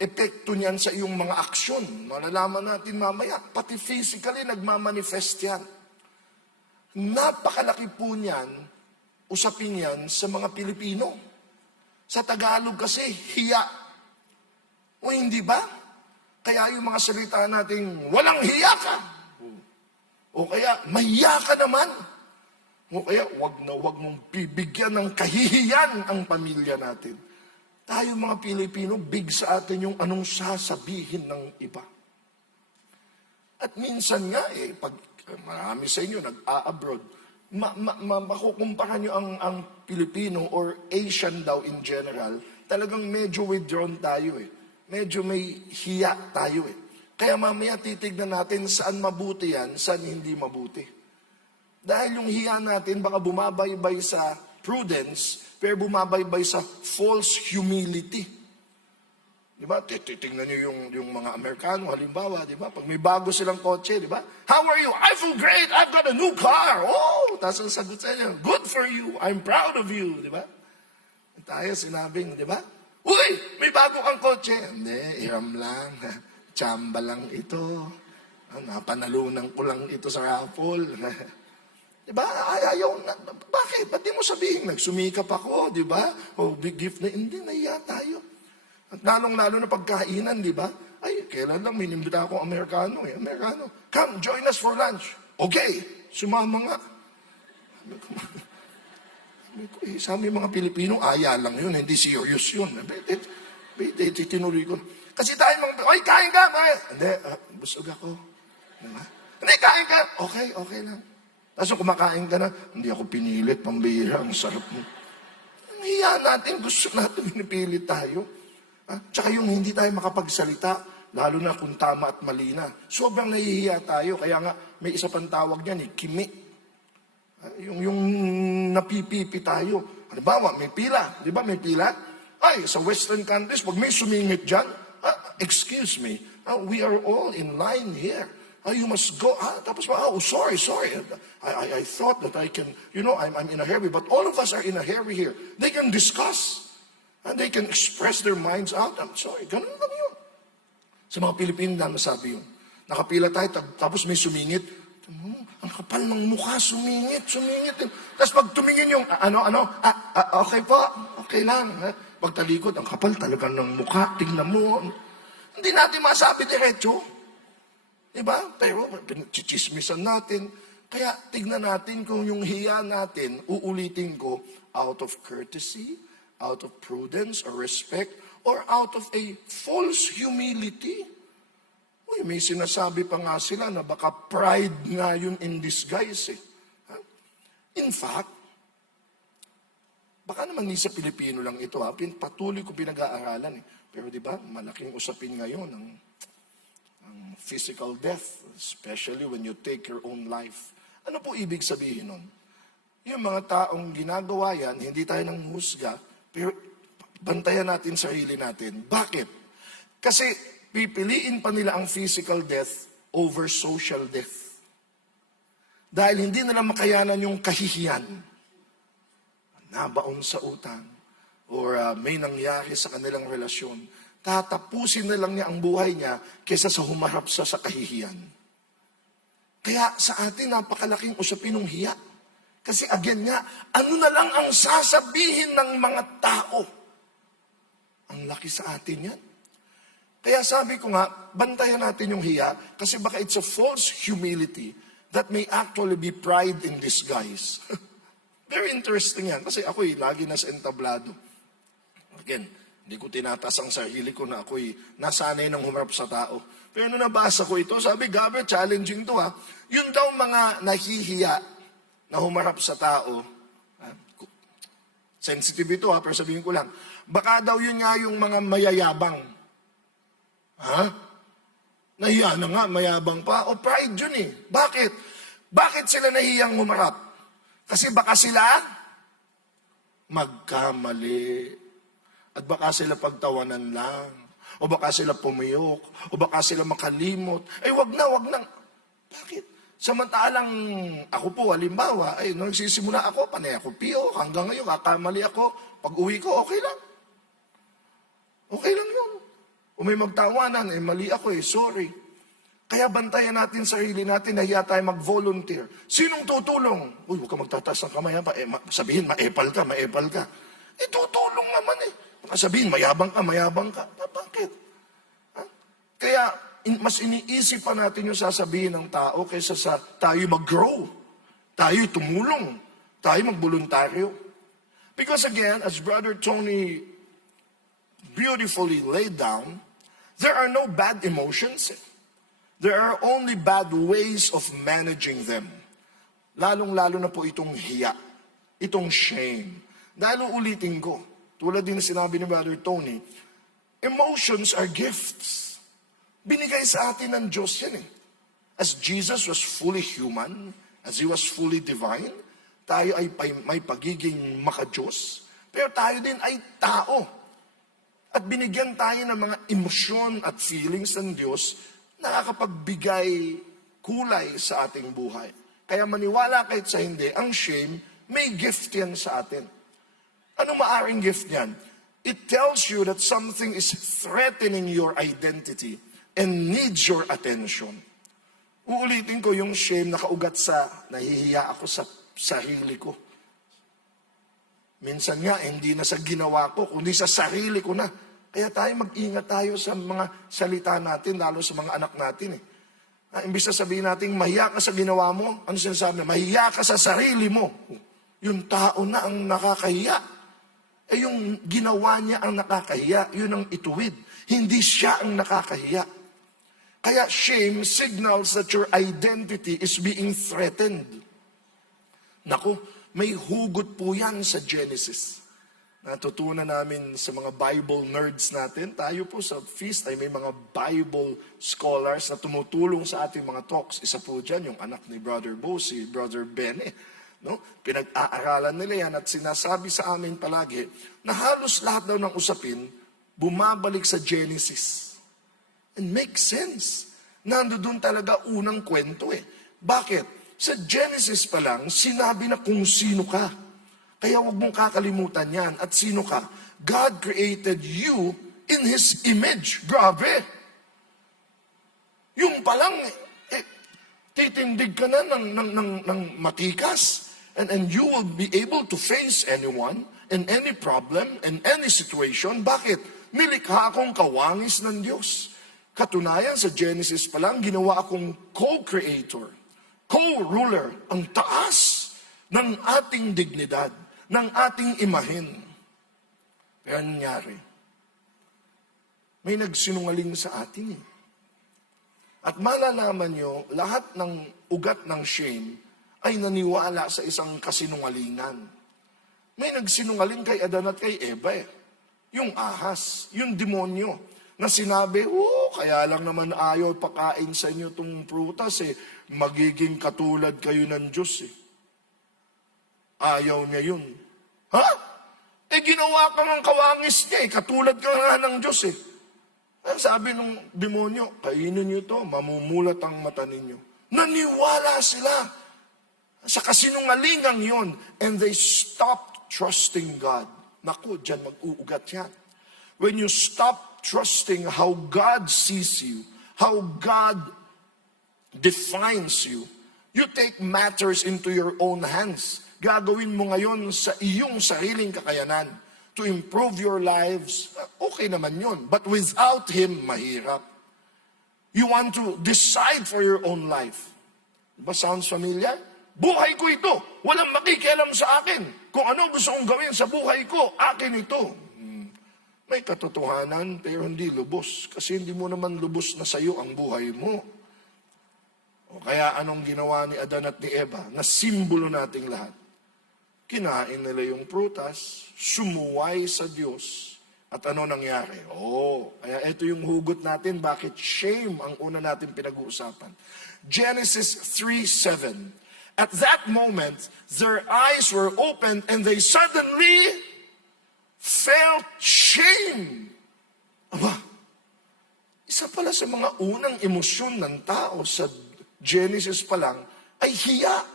epekto niyan sa iyong mga aksyon. Malalaman natin mamaya, pati physically nagmamanifest yan. Napakalaki po niyan, usapin yan sa mga Pilipino. Sa Tagalog kasi, hiya. O hindi ba? Kaya yung mga salita nating, walang hiya ka. O kaya, mahiya ka naman. O kaya, wag mong bibigyan ng kahihiyan ang pamilya natin. Tayo mga Pilipino, big sa atin yung anong sasabihin ng iba. At minsan nga, pag marami sa inyo nag-a-abroad, makukumpara nyo ang Pilipino or Asian daw in general, talagang medyo withdrawn tayo Medyo may hiya tayo Kaya mamaya titignan natin saan mabuti yan, saan hindi mabuti. Dahil yung hiya natin baka bumabaybay sa prudence, pero bumabaybay sa false humility. Di ba? Titingnan nyo yung mga Amerikano, halimbawa, di ba? Pag may bago silang kotse, di ba? How are you? I feel great! I've got a new car! Oh! Tapos ang sagot sa inyo, good for you! I'm proud of you! Di ba? Tayo sinabing, di ba? Uy! May bago kang kotse! Hindi, iram lang. Tsamba lang ito. Napanalunan ko lang ito sa raffle. Diba? Ayaw na. Bakit? Ba't di mo sabihin? Nagsumikap ako, di ba? O big gift na. Hindi, nahiya tayo. At lalong-lalo na pagkainan, di ba? Ay, kailan lang minimbita akong Amerikano Amerikano. Come, join us for lunch. Okay, sumama nga. Sa aming mga Pilipino, aya lang yun, hindi serious yun. Tinuloy ko. Kasi tayo mga, ay, kain ka! Hindi, busog ako. Diba? Hindi, kain ka! Okay lang. Tapos kumakain ka na, hindi ako pinilit, pambihira, ang sarap mo. Ang hiya natin, gusto natin pinipilit tayo. Tsaka yung hindi tayo makapagsalita, lalo na kung tama at mali na. Sobrang nahihiya tayo, kaya nga may isa pang tawag niyan, kimi. Yung napipipi tayo. Halimbawa, may pila. Di ba may pila? Ay, sa Western countries, pag may sumingit dyan, excuse me, we are all in line here. You must go. Tapos sorry. I thought that I can, I'm in a hurry. But all of us are in a hurry here. They can discuss. And they can express their minds out. I'm sorry. Ganun lang yun. Sa mga Pilipino na masabi yun. Nakapila tayo, tapos may sumingit. Ang kapal ng mukha, sumingit. Tapos pag tumingin yung, okay po, okay lang. Pagtalikod, ang kapal talaga ng mukha. Tingnan mo. Hindi natin masabi diretso. Diba? Pero chichismisan natin. Kaya tignan natin kung yung hiya natin, uulitin ko, out of courtesy, out of prudence or respect, or out of a false humility. Uy, may sinasabi pa nga sila na baka pride nga yun in disguise In fact, baka naman sa Pilipino lang ito patuloy ko pinag-aaralan Pero di ba, malaking usapin ngayon ang physical death, especially when you take your own life. Ano po ibig sabihin nun? Yung mga taong ginagawa yan, hindi tayo nang husga, pero bantayan natin sarili natin. Bakit? Kasi pipiliin pa nila ang physical death over social death. Dahil hindi nila makayanan yung kahihiyan. Nabaon sa utang, or may nangyari sa kanilang relasyon. Tatapusin na lang niya ang buhay niya kaysa sa humarap sa kahihiyan. Kaya sa atin, napakalaking usapin ng hiya. Kasi again nga, ano na lang ang sasabihin ng mga tao? Ang laki sa atin yan. Kaya sabi ko nga, bantayan natin yung hiya kasi baka it's a false humility that may actually be pride in disguise. Very interesting yan kasi ako'y lagi nasa entablado. Again, hindi ko tinatas ang sarili ko na ako'y nasanay ng humarap sa tao. Pero nung nabasa ko ito, sabi, Gabriel, challenging to Yun daw mga nahihiya na humarap sa tao. Sensitive ito pero sabihin ko lang. Baka daw yun nga yung mga mayayabang. Nahiya na nga, mayabang pa. O pride yun Bakit? Bakit sila nahiyang humarap? Kasi baka sila magkamali. At baka sila pagtawanan lang. O baka sila pumiyok. O baka sila makalimot. Ay, wag na. Bakit? Samantalang ako po, halimbawa, ay nung nagsisimula ako, panay ako piyo, hanggang ngayon, kakamali ako, pag uwi ko, okay lang. Okay lang yun. Kung may magtawanan, mali ako sorry. Kaya bantayan natin sarili natin, nahiya tayo mag-volunteer. Sinong tutulong? Uy, huwag ka magtataas ng kamay, ha? Sabihin, maepal ka. Tutulong naman Baka sabihin, mayabang ka. Bakit? Ha? Kaya, mas iniisip pa natin yung sasabihin ng tao kaysa sa tayo mag-grow, tayo tumulong, tayo mag-voluntaryo. Because again, as Brother Tony beautifully laid down, there are no bad emotions. There are only bad ways of managing them. Lalong-lalo na po itong hiya, itong shame. Dahil ulitin ko, tulad din na sinabi ni Brother Tony, emotions are gifts. Binigay sa atin ng Diyos yan As Jesus was fully human, as He was fully divine, tayo ay may pagiging maka-Diyos, pero tayo din ay tao. At binigyan tayo ng mga emosyon at feelings ng Diyos na nakakapagbigay kulay sa ating buhay. Kaya maniwala kahit sa hindi, ang shame, may gift yan sa atin. Ano maaring gift yan? It tells you that something is threatening your identity and needs your attention. Uulitin ko yung shame nakaugat sa nahihiya ako sa sarili ko. Minsan nga, hindi na sa ginawa ko, kundi sa sarili ko na. Kaya tayo mag-ingat tayo sa mga salita natin, lalo sa mga anak natin imbis na sabihin natin, mahiya ka sa ginawa mo, ano sinasabi na? Mahiya ka sa sarili mo. Yung tao na ang nakakahiya. Yung ginawa niya ang nakakahiya, yun ang ituwid. Hindi siya ang nakakahiya. Kaya shame signals that your identity is being threatened. Naku, may hugot po yan sa Genesis. Natutunan namin sa mga Bible nerds natin. Tayo po sa feast ay may mga Bible scholars na tumutulong sa ating mga talks. Isa po dyan, yung anak ni Brother Bo, si Brother Bene. No? Pinag-aaralan nila yan at sinasabi sa amin palagi na halos lahat daw ng usapin bumabalik sa Genesis. And makes sense. Nandoon talaga unang kwento Bakit? Sa Genesis pa lang, sinabi na kung sino ka. Kaya huwag mong kakalimutan yan. At sino ka? God created you in His image. Grabe! Yung palang, titindig ka na ng matikas. And you will be able to face anyone and any problem and any situation. Bakit? Nilikha akong kawangis ng Diyos. Katunayan, sa Genesis pa lang, ginawa akong co-creator, co-ruler, ang taas ng ating dignidad, ng ating imahen. Kaya nangyari, may nagsinungaling sa atin At malalaman nyo, lahat ng ugat ng shame ay naniwala sa isang kasinungalingan. May nagsinungaling kay Adan at kay Eva Yung ahas, yung demonyo, na sinabi, kaya lang naman ayaw pakain sa inyo itong prutas magiging katulad kayo ng Diyos Ayaw niya yun. Ha? Ginawa ka ng kawangis niya katulad ka nga ng Diyos Ang sabi ng demonyo, kainin niyo ito, mamumulat ang mata ninyo. Naniwala sila sa kasinungalingang yon, and they stopped trusting God. Naku, dyan mag-uugat yan. When you stop trusting how God sees you, how God defines you, you take matters into your own hands. Gagawin mo ngayon sa iyong sariling kakayanan to improve your lives. Okay naman yun. But without Him, mahirap. You want to decide for your own life. Diba sounds familiar? Buhay ko ito. Walang makikialam sa akin. Kung ano gusto kong gawin sa buhay ko, akin ito. May katotohanan, pero hindi lubos. Kasi hindi mo naman lubos na sa'yo ang buhay mo. O kaya anong ginawa ni Adan at ni Eva na simbolo nating lahat? Kinain nila yung prutas, sumuway sa Diyos. At ano nangyari? Kaya ito yung hugot natin, bakit shame ang una natin pinag-uusapan. Genesis 3:7. At that moment, their eyes were opened and they suddenly felt shame. Aba, isa pala sa mga unang emosyon ng tao sa Genesis pa lang, ay hiya.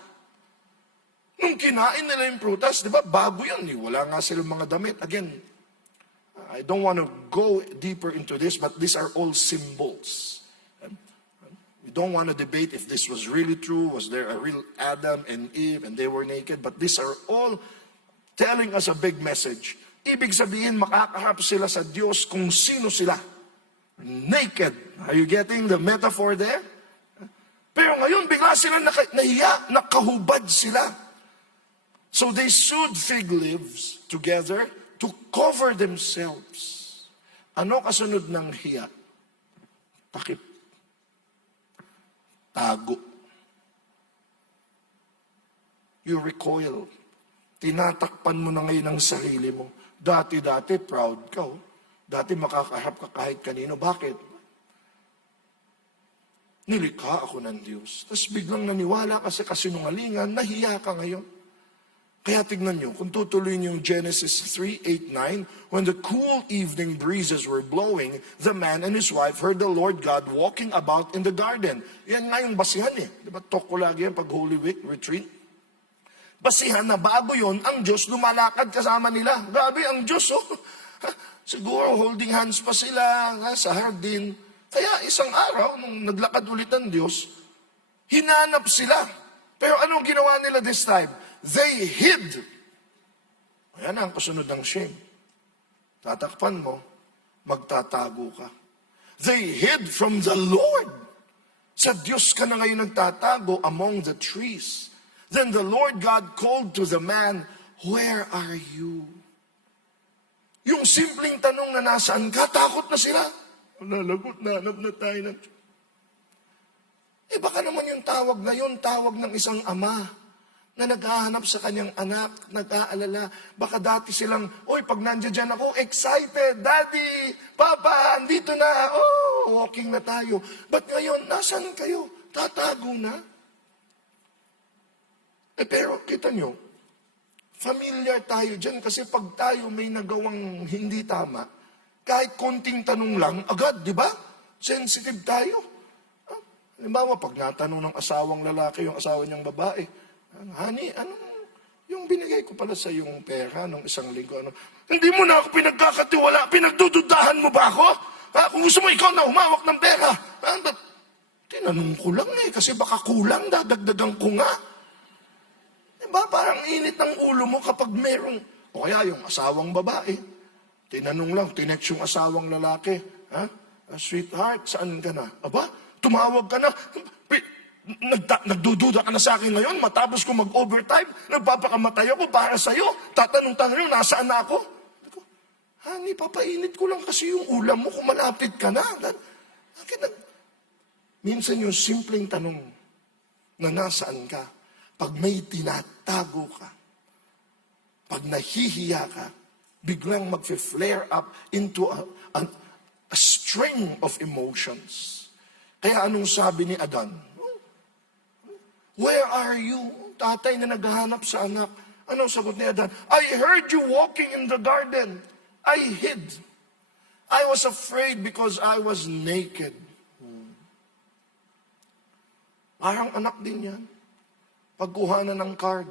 Nung kinain nila yung prutas, di ba, bago yun. Wala nga silang mga damit. Again, I don't want to go deeper into this, but these are all symbols. We don't want to debate if this was really true. Was there a real Adam and Eve and they were naked? But these are all telling us a big message. Ibig sabihin, makakaharap sila sa Diyos kung sino sila. Naked. Are you getting the metaphor there? Pero ngayon, bigla sila nahiya, nakahubad sila. So they sewed fig leaves together to cover themselves. Ano kasunod ng hiya? Takip. Tago. You recoil. Tinatakpan mo na ngayon ang sarili mo. Dati, proud ka. Dati makakaharap ka kahit kanino. Bakit? Nilikha ako ng Diyos. Tapos biglang naniwala ka sa kasinungalingan, nahiya ka ngayon. Kaya tignan nyo, kung tutuloy nyo yung Genesis 3:8-9, when the cool evening breezes were blowing, the man and his wife heard the Lord God walking about in the garden. Yan nga yung basihan eh. Diba talk ko lagi yan pag Holy Week retreat? Basihan na bago yon ang Diyos lumalakad kasama nila. Grabe ang Diyos, oh. Siguro holding hands pa sila sa hardin. Kaya isang araw, nung naglakad ulit ang Diyos, hinanap sila. Pero anong ginawa nila this time? They hid. Ayan ang kasunod ng shame. Tatakpan mo, magtatago ka. They hid from the Lord. Sa Diyos ka na ngayon nagtatago among the trees. Then the Lord God called to the man, "Where are you?" Yung simpleng tanong na nasaan ka, takot na sila. Nalagot na, hanap na tayo. Baka naman yung tawag na yun, tawag ng isang ama na naghahanap sa kanyang anak, nag-aalala. Baka dati silang, pag nandiyan ako, excited, Daddy, Papa, andito na, walking na tayo. But ngayon, nasan kayo? Tatago na? Pero kita nyo, familiar tayo dyan kasi pag tayo may nagawang hindi tama, kahit konting tanong lang, agad, di ba? Sensitive tayo. Halimbawa, pag natanong ng asawang lalaki, yung asawa niyang babae, Honey, yung binigay ko pala sa yung pera nung isang linggo, hindi mo na ako pinagkakatiwala, pinagdududahan mo ba ako? Kung gusto mo, ikaw na humawak ng pera. Tinanong ko lang kasi baka kulang, dadagdagan ko nga. Diba, parang init ng ulo mo kapag merong, o kaya yung asawang babae, tinanong lang, tinext yung asawang lalaki, Sweetheart, saan ka na? Aba, tumawag ka na, nagdududa ka na sa akin ngayon, matapos ko mag-overtime, nagpapakamatay ako para sa'yo, tatanong-tanong, nasaan na ako? Honey, papainit ko lang kasi yung ulam mo kung malapit ka na. Minsan yung simpleng tanong na nasaan ka, pag may tinatago ka, pag nahihiya ka, biglang mag-flare up into a string of emotions. Kaya anong sabi ni Adan? Where are you? Tatay na naghahanap sa anak. Anong sagot ni Adan? I heard you walking in the garden. I hid. I was afraid because I was naked. Parang anak din yan. Pagkuhanan ng card.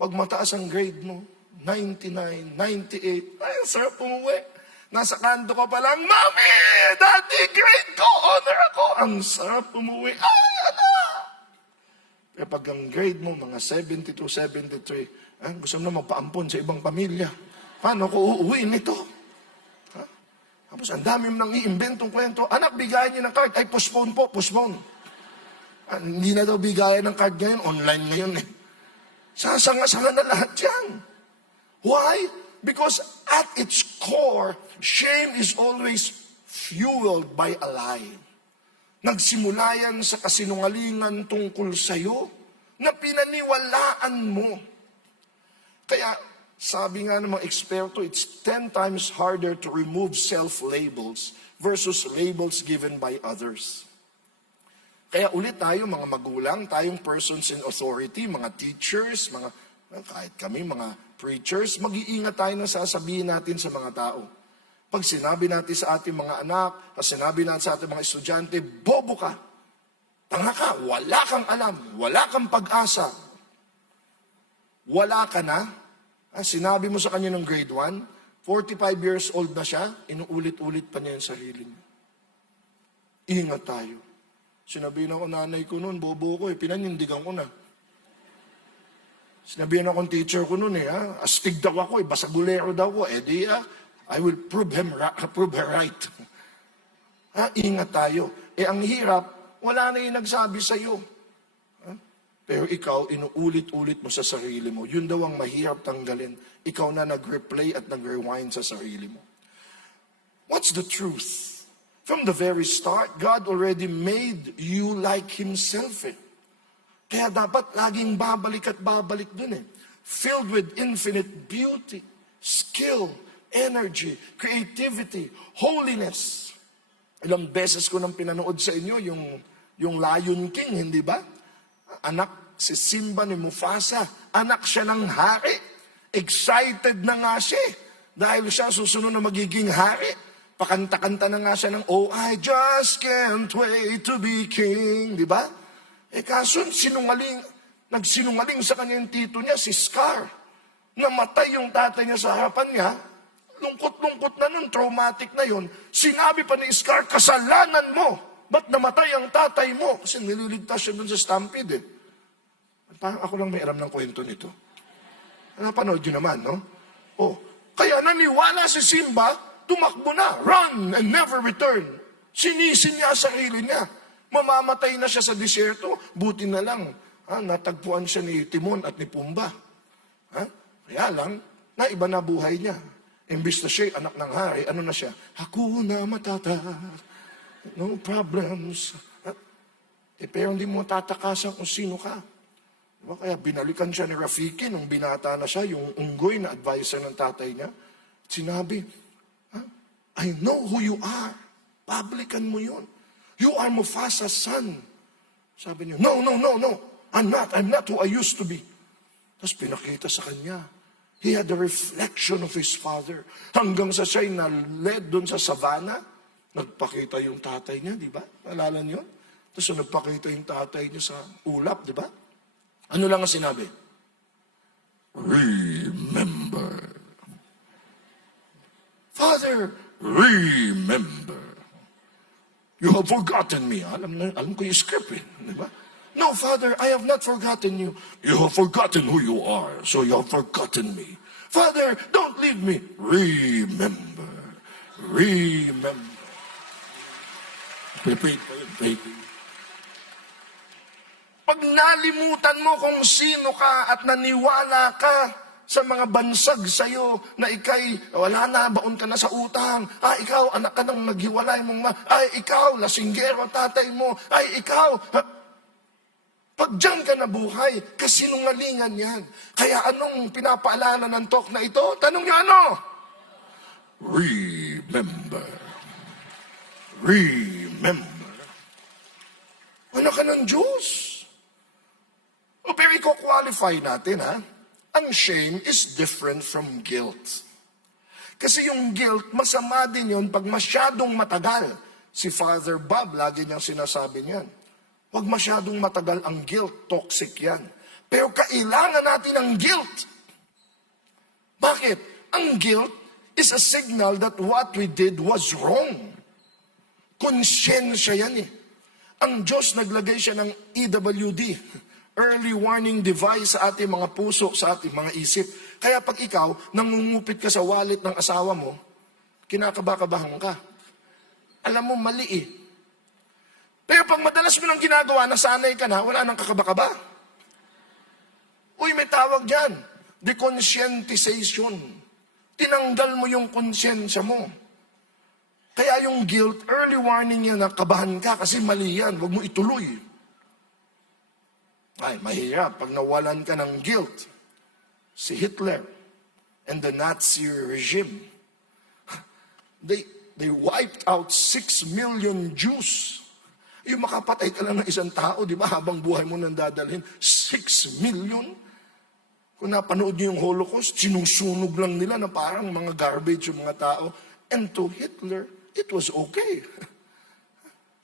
Pag mataas ang grade mo, 99, 98, ay, sarap umuwi. Nasa kanto ko pa lang, Mami! Daddy, grade ko! Honor ako! Ang sarap umuwi. Ay, Pero pag ang grade mo, mga 72, 73, gusto mo na magpaampon sa ibang pamilya. Paano ko uuwi nito? Tapos ang dami mo nang iimbentong kwento. Anak, bigayan niyo ng card. Ay, postpone po, postpone. Hindi na daw bigayan ng card ngayon. Online ngayon eh. Sasanga-sanga na lahat yan. Why? Because at its core, shame is always fueled by a lie. Nagsimula yan sa kasinungalingan tungkol sa'yo na pinaniwalaan mo. Kaya, sabi nga ng mga eksperto, it's 10 times harder to remove self-labels versus labels given by others. Kaya ulit tayo, mga magulang, tayong persons in authority, mga teachers, kahit kami, mga preachers, mag-iingat tayo na sasabihin natin sa mga tao. Pag sinabi natin sa ating mga anak, pag sinabi natin sa ating mga estudyante, bobo ka, tanga ka, wala kang alam, wala kang pag-asa, wala ka na. Sinabi mo sa kanya ng grade 1, 45 years old na siya, inuulit-ulit pa niya yung sarili niya. Ingat tayo. Sinabihan ako nanay ko noon, bobo ko pinanindigan ko na. Sinabihan akong teacher ko noon astig daw ako basagulero daw ko, I will prove her right. Ingat tayo. Ang hirap, wala na yung nagsabi sa'yo. Pero ikaw, inuulit-ulit mo sa sarili mo. Yun daw ang mahirap tanggalin. Ikaw na nag-replay at nag-rewind sa sarili mo. What's the truth? From the very start, God already made you like Himself. Kaya dapat laging babalik at babalik dun Filled with infinite beauty, skill, energy, creativity, holiness. Ilang beses ko nang pinanood sa inyo yung Lion King, hindi ba? Anak si Simba ni Mufasa, anak siya ng hari. Excited na nga siya dahil siya susunod na magiging hari. Pakanta-kanta na nga siya ng, oh, I just can't wait to be king, di ba? Kaso nagsinungaling sa kanya yung tito niya, si Scar. Namatay yung tatay niya sa harapan niya, lungkot-lungkot na nun, traumatic na yun. Sinabi pa ni Scar, kasalanan mo. Ba't namatay ang tatay mo? Kasi nililigtas siya dun sa stampede Parang ako lang may alam ng kwento nito. Napanood yun naman, no? Kaya naniwala si Simba, tumakbo na, run and never return. Sinisin niya ang sarili niya. Mamamatay na siya sa disyerto, buti na lang. Natagpuan siya ni Timon at ni Pumba. Kaya lang, naiba na buhay niya. Imbis na siya anak ng hari, ano na siya? Hakuna Matata, no problems. Pero hindi mo tatakasan kung sino ka. Kaya binalikan siya ni Rafiki nung binata na siya, yung unggoy na advisor ng tatay niya. Sinabi, I know who you are. Publican mo yun. You are Mufasa's son. Sabi niya, no. I'm not who I used to be. Tapos pinakita sa kanya. He had a reflection of his father. Hanggang sa siya'y na-led doon sa savannah, nagpakita yung tatay niya, di ba? Naalala niyo? Tapos nagpakita yung tatay niya sa ulap, di ba? Ano lang ang sinabi? Remember. Father, remember. You have forgotten me. Alam ko yung script di ba? No, Father, I have not forgotten you. You have forgotten who you are, so you have forgotten me. Father, don't leave me. Remember. Pray. Pag nalimutan mo kung sino ka at naniwala ka sa mga bansag sa'yo na ikay, wala na, baon ka na sa utang. Ikaw, anak ka nang naghiwalay mong ikaw, lasinggero tatay mo. Ikaw, pag dyan ka nabuhay, kasinungalingan yan. Kaya anong pinapaalala ng talk na ito? Tanong niyo ano? Remember. Anak ka ng Diyos. Pero i-qualify natin, Ang shame is different from guilt. Kasi yung guilt, masama din yun pag masyadong matagal. Si Father Bob, lagi niyang sinasabi niyan. Huwag masyadong matagal ang guilt, toxic yan. Pero kailangan natin ang guilt. Bakit? Ang guilt is a signal that what we did was wrong. Konsyensya yan Ang Diyos naglagay siya ng EWD, early warning device sa ating mga puso, sa ating mga isip. Kaya pag ikaw, nangungupit ka sa wallet ng asawa mo, kinakabakabahan ka. Alam mo, mali Pero pag madalas mo nang ginagawa, nasanay ka na, wala nang kakabakaba. May tawag dyan. Deconscientization. Tinanggal mo yung konsyensya mo. Kaya yung guilt, early warning yan, kabahan ka kasi mali yan, huwag mo ituloy. Mahirap pag nawalan ka ng guilt. Si Hitler and the Nazi regime, they wiped out 6 million Jews. Yung makapatay ka lang ng isang tao, di ba, habang buhay mo nang dadalhin, 6 million? Kung napanood niyo yung Holocaust, sinusunog lang nila na parang mga garbage yung mga tao. And to Hitler, it was okay.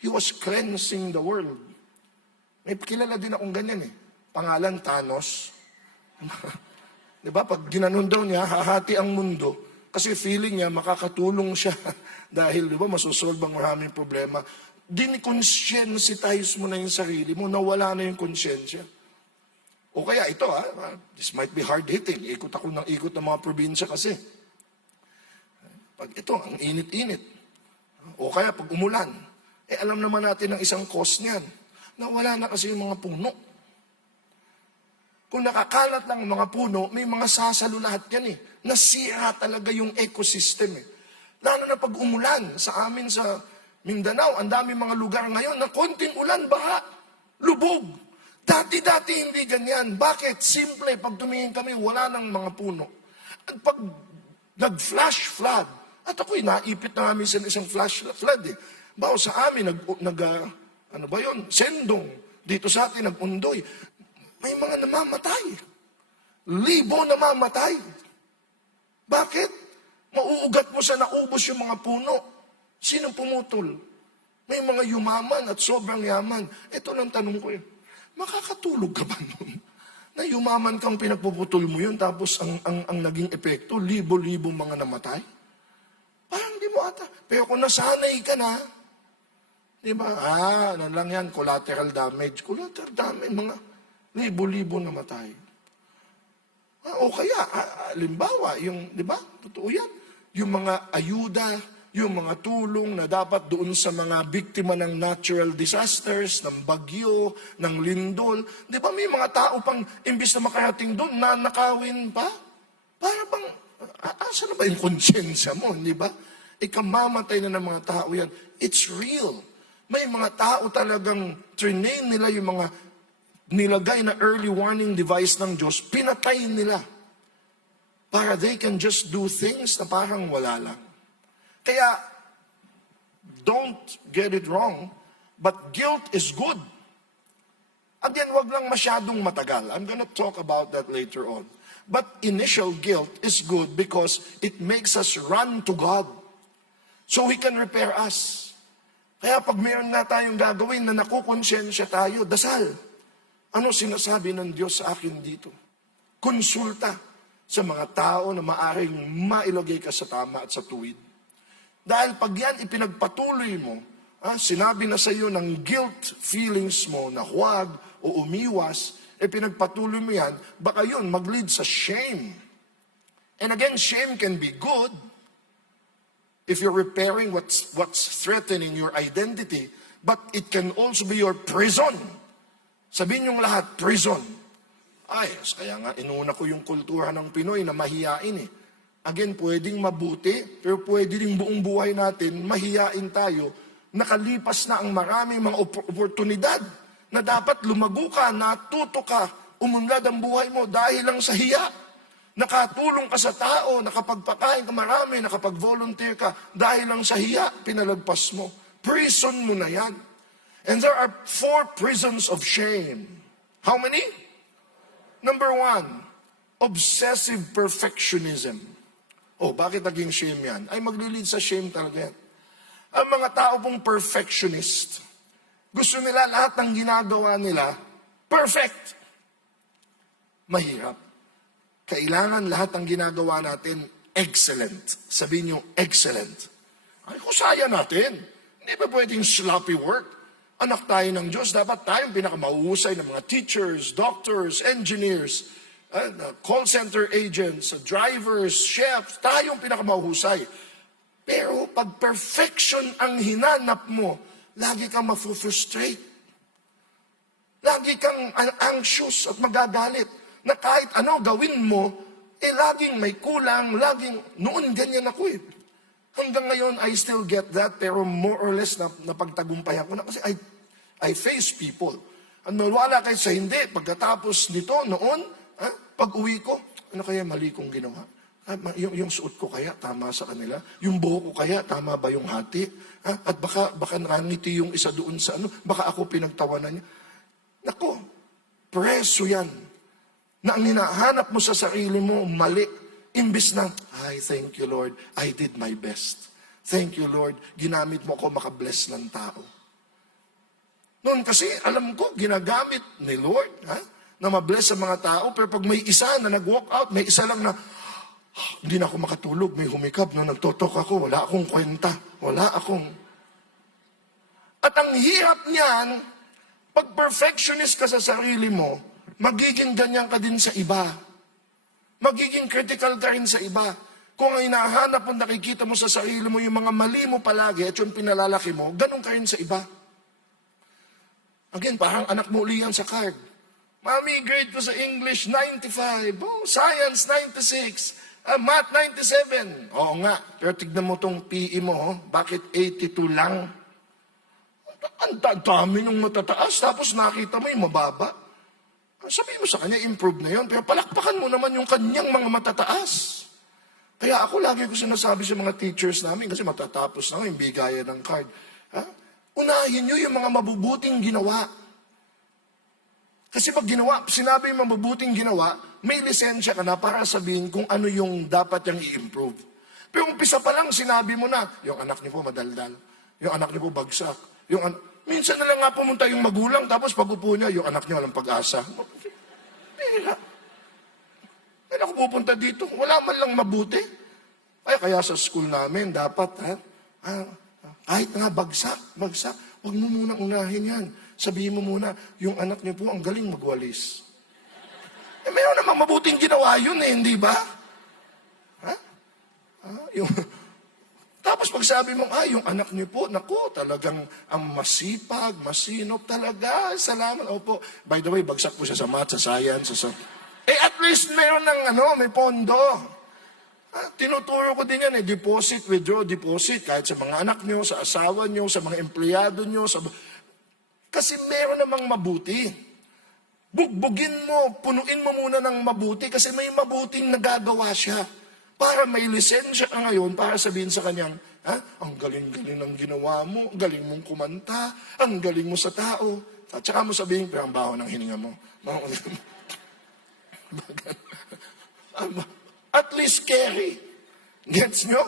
He was cleansing the world. May kilala din akong ganyan eh. Pangalan, Thanos. Di ba? Pag ginanon daw niya, hahati ang mundo. Kasi feeling niya, makakatulong siya. Dahil, di ba, masusolve ang maraming problema. Dinikonsensitize mo na yung sarili mo, nawala na yung konsyensya. O kaya ito, this might be hard-hitting. Ikot ako ng ikot ng mga probinsya kasi. Pag ito, ang init-init. O kaya pag umulan. Alam naman natin ang isang cause niyan. Nawala na kasi yung mga puno. Kung nakakalat lang ang mga puno, may mga sasalo lahat yan eh. Nasira talaga yung ecosystem eh. Lalo na pag umulan sa amin sa Mindanao, ang dami mga lugar ngayon na konting ulan, baha, lubog. Dati-dati hindi ganyan. Bakit? Simple, pag tumingin kami, wala nang mga puno. At pag nag-flash flood, at ako'y naipit na kami sa isang flash flood eh. Bawo sa amin, ano ba yun? Sendong. Dito sa atin, nag-undoy. May mga namamatay. Libo namamatay. Bakit? Mauugat mo sa naubos yung mga puno. Sino pumutol? May mga yumaman at sobrang yaman. Ito lang tanong ko yun. Makakatulog ka ba nun? Na yumaman kang pinagpuputol mo yun, tapos ang naging epekto, libo-libo mga namatay? Parang di mo ata. Pero kung nasanay ka na, di ba? Ano lang yan, collateral damage. Collateral damage, mga libo-libo namatay. O kaya, halimbawa, yung, di ba? Totoo yan. Yung mga ayuda, yung mga tulong na dapat doon sa mga biktima ng natural disasters, ng bagyo, ng lindol. Di ba may mga tao pang, imbis na makarating doon, nanakawin pa? Para bang, asa na ba yung konsyensya mo, di ba? Ikamamatay na ng mga tao yan. It's real. May mga tao talagang trinain nila yung mga nilagay na early warning device ng Diyos, pinatay nila para they can just do things na parang wala lang. Kaya, don't get it wrong, but guilt is good. Again, wag lang masyadong matagal. I'm gonna talk about that later on. But initial guilt is good because it makes us run to God so He can repair us. Kaya pag mayroon na tayong gagawin na nakukonsensya tayo, dasal. Ano sinasabi ng Diyos sa akin dito? Konsulta sa mga tao na maaring mailagay ka sa tama at sa tuwid. Dahil pag yan ipinagpatuloy mo, sinabi na sa iyo ng guilt feelings mo na huwag o umiwas, pinagpatuloy mo yan, baka yun mag-lead sa shame. And again, shame can be good if you're repairing what's threatening your identity, but it can also be your prison. Sabihin yung lahat, prison. Kaya nga, inuna ko yung kultura ng Pinoy na mahiyain eh. Again, pwedeng mabuti, pero pwede rin buong buhay natin, mahiyain tayo, nakalipas na ang maraming mga oportunidad na dapat lumago ka, natuto ka, umunlad ang buhay mo dahil lang sa hiya. Nakatulong ka sa tao, nakapagpakain ka marami, nakapag-volunteer ka, dahil lang sa hiya, pinalagpas mo. Prison mo na yan. And there are 4 prisons of shame. How many? Number 1, obsessive perfectionism. Bakit naging shame yan? Ay, maglilid sa shame talaga yan. Ang mga tao pong perfectionist, gusto nila lahat ng ginagawa nila, perfect. Mahirap. Kailangan lahat ng ginagawa natin, excellent. Sabihin niyo, excellent. Ay, kusaya natin. Hindi ba pwedeng sloppy work? Anak tayo ng Diyos, dapat tayong pinakamahusay ng mga teachers, doctors, engineers, call center agents, drivers, chefs, tayong pinakamahusay. Pero pag perfection ang hinanap mo, lagi kang mafu-frustrate. Lagi kang anxious at magagalit na kahit ano gawin mo, laging may kulang, noon ganyan ako eh. Hanggang ngayon, I still get that, pero more or less napagtagumpayan ko na kasi I face people. At mawala kayo sa hindi, pagkatapos nito, noon, pag uwi ko, ano kaya mali kong ginawa? Yung suot ko kaya tama sa kanila? Yung buhok ko kaya tama ba yung hati? At baka nangiti yung isa doon sa baka ako pinagtawanan niya. Nako, preso yan. Na ang hinahanap mo sa sarili mo, mali. Imbis na, thank you Lord, I did my best. Thank you, Lord. Ginamit mo ako makabless ng tao. Noon kasi, alam ko, ginagamit ni Lord, na mabless sa mga tao. Pero pag may isa na nag-walk out, may isa lang na, hindi na ako makatulog, may humikab, no? Nagtotok ako, wala akong kwenta, wala akong... At ang hirap niyan, pag perfectionist ka sa sarili mo, magiging ganyan ka din sa iba. Magiging critical ka rin sa iba. Kung ang hinahanap mo, nakikita mo sa sarili mo, yung mga mali mo palagi at yung pinalalaki mo, ganun ka rin sa iba. Again, parang anak mo uli yan sa card. Mami, grade ko sa English, 95. Oh, Science, 96. Math, 97. Oo nga, pero tignan mo tong PE mo, bakit 82 lang? Ang dami nung matataas, tapos nakita mo yung mababa. Sabihin mo sa kanya, improve na yun, pero palakpakan mo naman yung kanyang mga matataas. Kaya ako lagi ko sinasabi sa mga teachers namin, kasi matatapos na yung bigayan ng card. Unahin nyo yung mga mabubuting ginawa. Kasi pag sinabi yung mabubuting ginawa, may lisensya ka na para sabihin kung ano yung dapat yung i-improve. Pero umpisa pa lang, sinabi mo na, yung anak niyo po madaldal, yung anak niyo po bagsak, minsan na lang nga pumunta yung magulang, tapos pag-upo niya, yung anak niyo walang pag-asa. Kaya ako pupunta dito, wala man lang mabuti. Kaya sa school namin, dapat, kahit nga bagsak, huwag mo muna unahin yan. Sabihin mo muna, yung anak niyo po, ang galing magwalis. Mayroon namang mabuting ginawa yun hindi ba? Tapos pag sabi mo, yung anak niyo po, naku, talagang ang masipag, masinop talaga, salamat. Opo, by the way, bagsak po siya sa math, sa science, at least meron ng may pondo. Tinuturo ko din yan, deposit, withdraw, deposit, kahit sa mga anak nyo, sa asawa nyo, sa mga empleyado nyo. Kasi meron namang mabuti. Bugbugin mo, punuin mo muna ng mabuti kasi may mabuting nagagawa siya. Para may lisensya ka ngayon, para sabihin sa kanyang, ang galing-galing ng ginawa mo, ang galing mong kumanta, ang galing mo sa tao. At saka mo sabihin, pero ang baho ng hininga mo. At least carry. Gets nyo?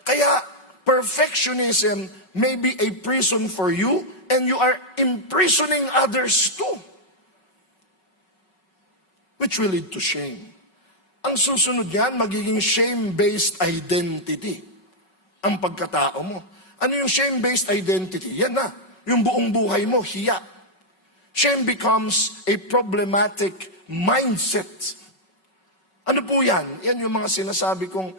Kaya perfectionism may be a prison for you and you are imprisoning others too. Which will lead to shame. Ang susunod yan, magiging shame-based identity. Ang pagkatao mo. Ano yung shame-based identity? Yan na. Yung buong buhay mo, hiya. Shame becomes a problematic mindset. Ano po yan? Yan yung mga sinasabi kong,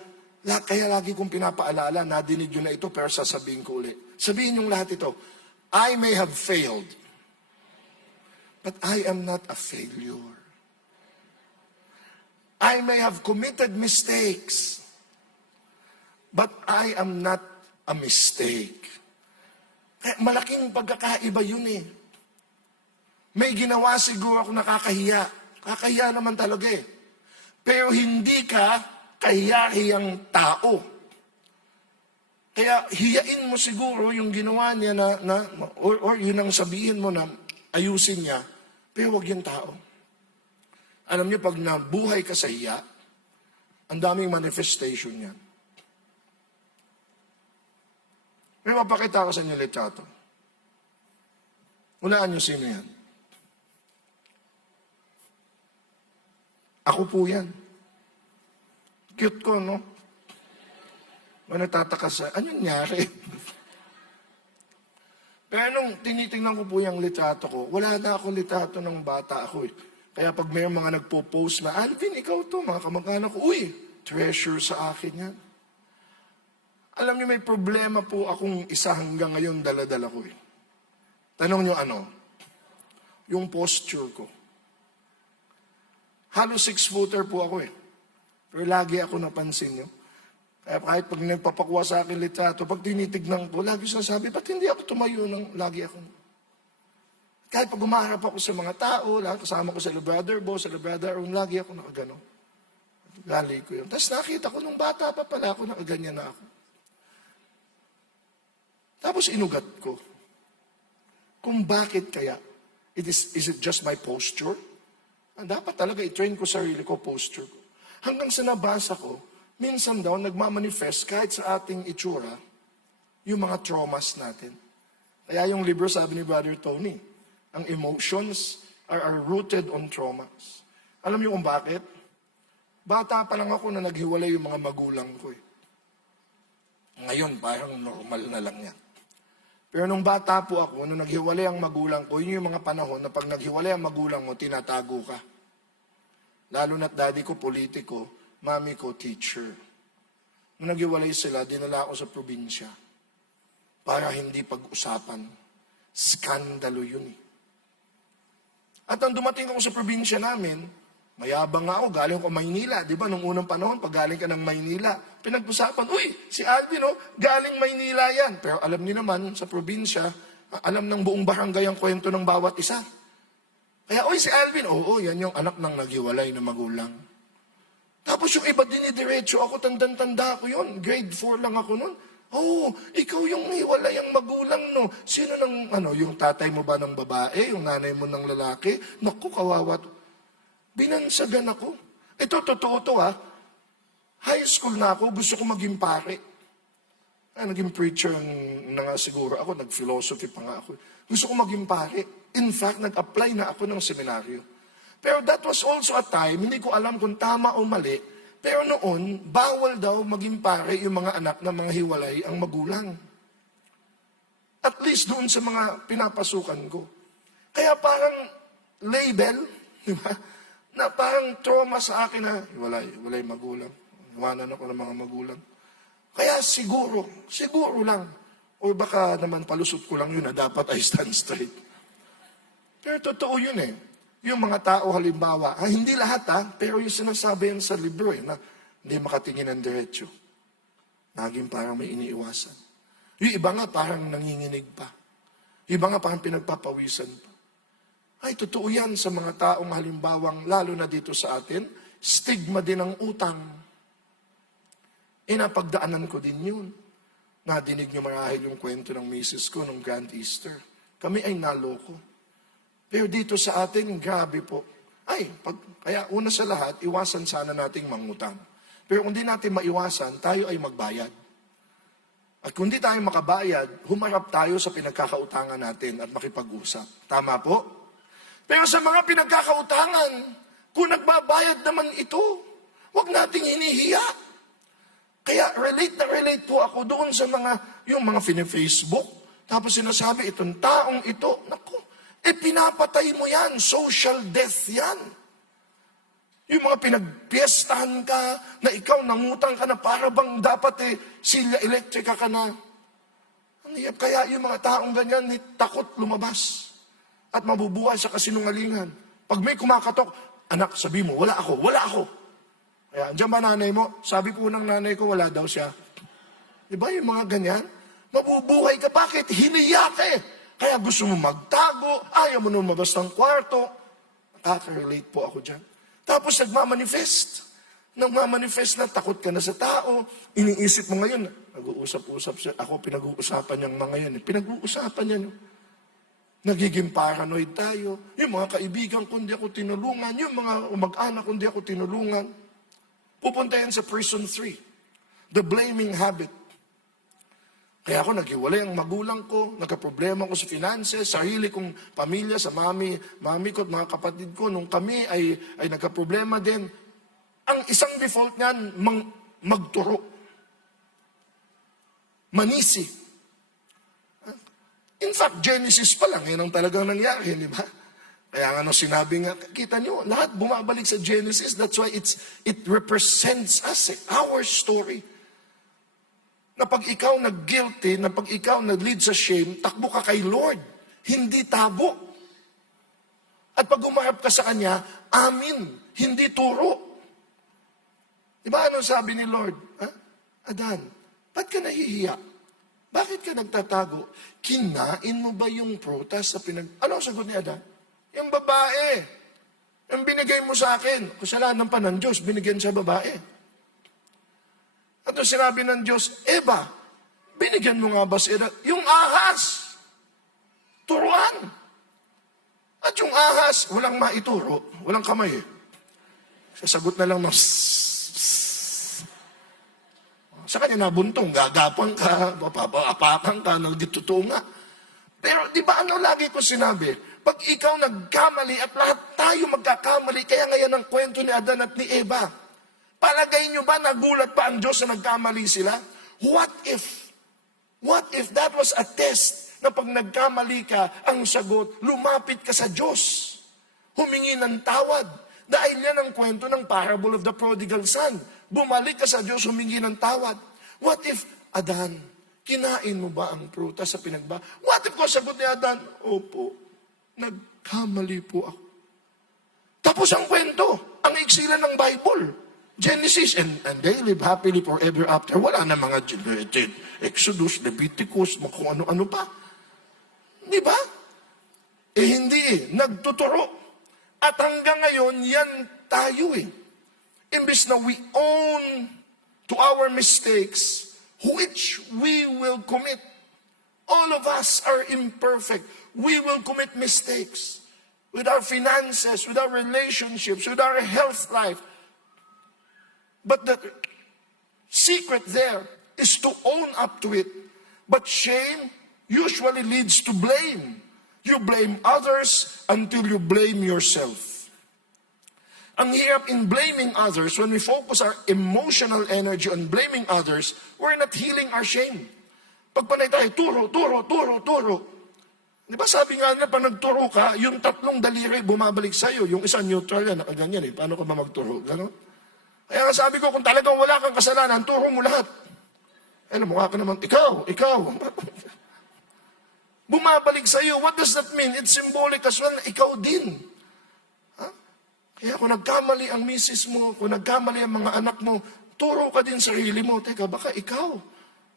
kaya lagi kong pinapaalala, nadinig yun na ito, pero sasabihin ko ulit. Sabihin yung lahat ito, I may have failed, but I am not a failure. I may have committed mistakes, but I am not a mistake. Kaya malaking pagkakaiba yun May ginawa siguro ako nakakahiya. Kakahiya naman talaga Pero hindi ka kahiyahiyang tao. Kaya hiyain mo siguro yung ginawa niya or yun ang sabihin mo na ayusin niya, pero wag yung tao. Alam niyo, pag nabuhay ka sa hiya, ang daming manifestation niyan. May mapakita ko sa inyo litrato. Unaan niyo sino yan. Ako po yan. Cute ko, no? Nagtataka sa, ano nangyari? Pero nung tinitingnan ko po yung litrato ko, wala na akong litrato ng bata ako Kaya pag may mga nagpo-post na, Alvin, ikaw to, mga kamag-anak ko, treasure sa akin yan. Alam niyo, may problema po akong isa hanggang ngayon dala-dala ko Tanong niyo ano? Yung posture ko. Halos 6-footer po ako Pero lagi ako napansin nyo. Kaya kahit pag nagpapakuha sa akin litrato, pag tinitignan ko, lagi sinasabi, ba't hindi ako tumayo ng lagi ako? Kahit pag umaharap ako sa mga tao, kasama ko sa brother boss, sa brother room, lagi ako nakagano. Lali ko yun. Tapos nakita ko, nung bata pa pala ako, nakaganyan na ako. Tapos inugat ko. Kung bakit kaya? Is it just my posture? Dapat talaga i-train ko sarili ko, posture ko. Hanggang sa nabasa ko, minsan daw nagmamanifest kahit sa ating itsura, yung mga traumas natin. Kaya yung libro, sabi ni Brother Tony, ang emotions are rooted on traumas. Alam niyo kung bakit? Bata pa lang ako na naghiwalay yung mga magulang ko eh. Ngayon, parang normal na lang yan. Pero nung bata po ako, nung naghiwalay ang magulang ko, yun yung mga panahon na pag naghiwalay ang magulang mo, tinatago ka. Lalo na't daddy ko politiko, mami ko teacher. Nung naghiwalay sila, dinala ako sa probinsya para hindi pag-usapan. Skandalo yun eh. At nang dumating ako sa probinsya namin, mayabang nga ako, galing ako Maynila. Di ba, nung unang panahon, pag galing ka ng Maynila, pinag-usapan, uy, si Alvin, oh, galing Maynila yan. Pero alam niyo naman, sa probinsya, alam ng buong barangay ang kwento ng bawat isa. Kaya, uy, si Alvin, oo, yan yung anak ng naghiwalay na magulang. Tapos yung iba dinidiretso ako, tandang-tanda ko yun. Grade 4 lang ako nun. Oh, ikaw yung hiwalay ang magulang, no? Sino ng, yung tatay mo ba ng babae? Yung nanay mo ng lalaki? Naku, kawawa. Binansagan ako. Ito, totoo to ha. High school na ako, gusto ko maging pare. Naging preacher na nga siguro ako, nag-philosophy pa nga ako. Gusto ko maging pare. In fact, nag-apply na ako ng seminaryo. Pero that was also a time, hindi ko alam kung tama o mali, pero noon, bawal daw maging pare yung mga anak ng mga hiwalay ang magulang. At least doon sa mga pinapasukan ko. Kaya parang label, di ba? Na parang trauma sa akin na hiwalay magulang. Iwanan ako ng mga magulang. Kaya siguro lang, o baka naman palusot ko lang yun na dapat I stand straight. Pero totoo yun eh. Yung mga tao halimbawa, hindi lahat pero yung sinasabi yan sa libro na hindi makatingin ng diretsyo. Naging parang may iniiwasan. Yung iba nga parang nanginginig pa. Yung iba nga parang pinagpapawisan pa. Ay, totoo yan sa mga taong halimbawang, lalo na dito sa atin, stigma din ang utang. Napagdaanan ko din yun. Nadinig niyo marahil yung kwento ng misis ko nung Grand Easter. Kami ay naloko. Pero dito sa atin, grabe po. Kaya una sa lahat, iwasan sana nating mangutang. Pero kung di natin maiwasan, tayo ay magbayad. At kung di tayo makabayad, humarap tayo sa pinagkakautangan natin at makipag-usap. Tama po? Pero sa mga pinagkakautangan, kung nagbabayad naman ito, huwag nating hinihiya. Kaya relate po ako doon sa yung mga Facebook. Tapos sinasabi, itong taong ito, naku, pinapatay mo yan. Social death yan. Yung mga pinagpiestahan ka, na ikaw nangutang ka na para bang dapat silya elektrika ka na. Kaya yung mga taong ganyan, takot lumabas. At mabubuhay sa kasinungalingan. Pag may kumakatok, anak, sabi mo, wala ako. Kaya, andyan ba nanay mo? Sabi po ng nanay ko, wala daw siya. Diba yung mga ganyan? Mabubuhay ka, bakit? Hiniya ka eh. Kaya gusto mo magtago, ayaw mo lumabas ng kwarto. Nakaka-relate po ako dyan. Tapos nagmamanifest. Nagmamanifest na takot ka na sa tao. Iniisip mo ngayon, nag-uusap-usap siya. Ako pinag-uusapan niyang mga yan. Pinag-uusapan niya. Nagiging paranoid tayo. Yung mga kaibigan kundi ako tinulungan. Yung mga mag-anak kundi ako tinulungan. Pupunta yan sa prison 3. The blaming habit. Kaya ako naghiwalay ang magulang ko, nagka-problema ko sa finances, sarili kong pamilya, sa mami ko at mga kapatid ko. Nung kami ay nagka-problema din. Ang isang default niyan, magturo. Manisi. In fact, Genesis pa lang, yan ang talagang nangyari, di ba? Kaya nga sinabi nga, kita nyo, lahat bumabalik sa Genesis. That's why it represents us, our story. Na pag ikaw nag-guilty, na pag ikaw nag-lead sa shame, takbo ka kay Lord. Hindi tabo. At pag umarap ka sa Kanya, amin, hindi turo. Diba ano sabi ni Lord? Adan, ba't ka nahihiya? Bakit ka nagtatago? Kinain mo ba yung prutas sa Ano ang sagot ni Adan? Yung babae. Yung binigay mo sa akin. Kasalanan pa ng Diyos, binigyan sa babae. At sinabi ng Diyos, Eva, binigyan mo nga ba si Eva? Yung ahas, turuan. At yung ahas, walang maituro, walang kamay. Sasagot na lang ng Sa kanya nabuntong, gagapang ka, papapaapakan ka, nagditutunga. Pero di ba ano lagi ko sinabi? Pag ikaw nagkamali at lahat tayo magkakamali, kaya ngayon ang kwento ni Adan at ni Eva, palagay nyo ba nagulat pa ang Diyos na nagkamali sila? What if that was a test na pag nagkamali ka, ang sagot, lumapit ka sa Diyos. Humingi ng tawad. Dahil yan ang kwento ng parable of the prodigal son. Bumalik ka sa Diyos, humingi ng tawad. What if, Adan, kinain mo ba ang prutas sa pinagba? What if ko sagot ni Adan, opo, nagkamali po ako. Tapos ang kwento, ang iksilan ng Bible. Genesis, and they live happily forever after. Wala na mga Exodus, Leviticus, kung ano-ano pa. Di ba? Hindi. Nagtuturo. At hanggang ngayon, yan tayo Imbis na we own to our mistakes, which we will commit. All of us are imperfect. We will commit mistakes with our finances, with our relationships, with our health life. But the secret there is to own up to it. But shame usually leads to blame. You blame others until you blame yourself. Ang hirap in blaming others, when we focus our emotional energy on blaming others, we're not healing our shame. Pag panay tayo, turo. Di ba sabi nga nila, pag nagturo ka, yung 3 daliri bumabalik sa'yo. Yung isa neutral yan, nakaganyan Paano ka ba magturo? Gano'n? Kaya nga sabi ko, kung talagang wala kang kasalanan, turo mo lahat. Mukha ka naman, ikaw. Bumabalik sa iyo. What does that mean? It's symbolic as well. Ikaw din. Kaya kung nagkamali ang misis mo, kung nagkamali ang mga anak mo, turo ka din sarili mo. Teka, baka ikaw,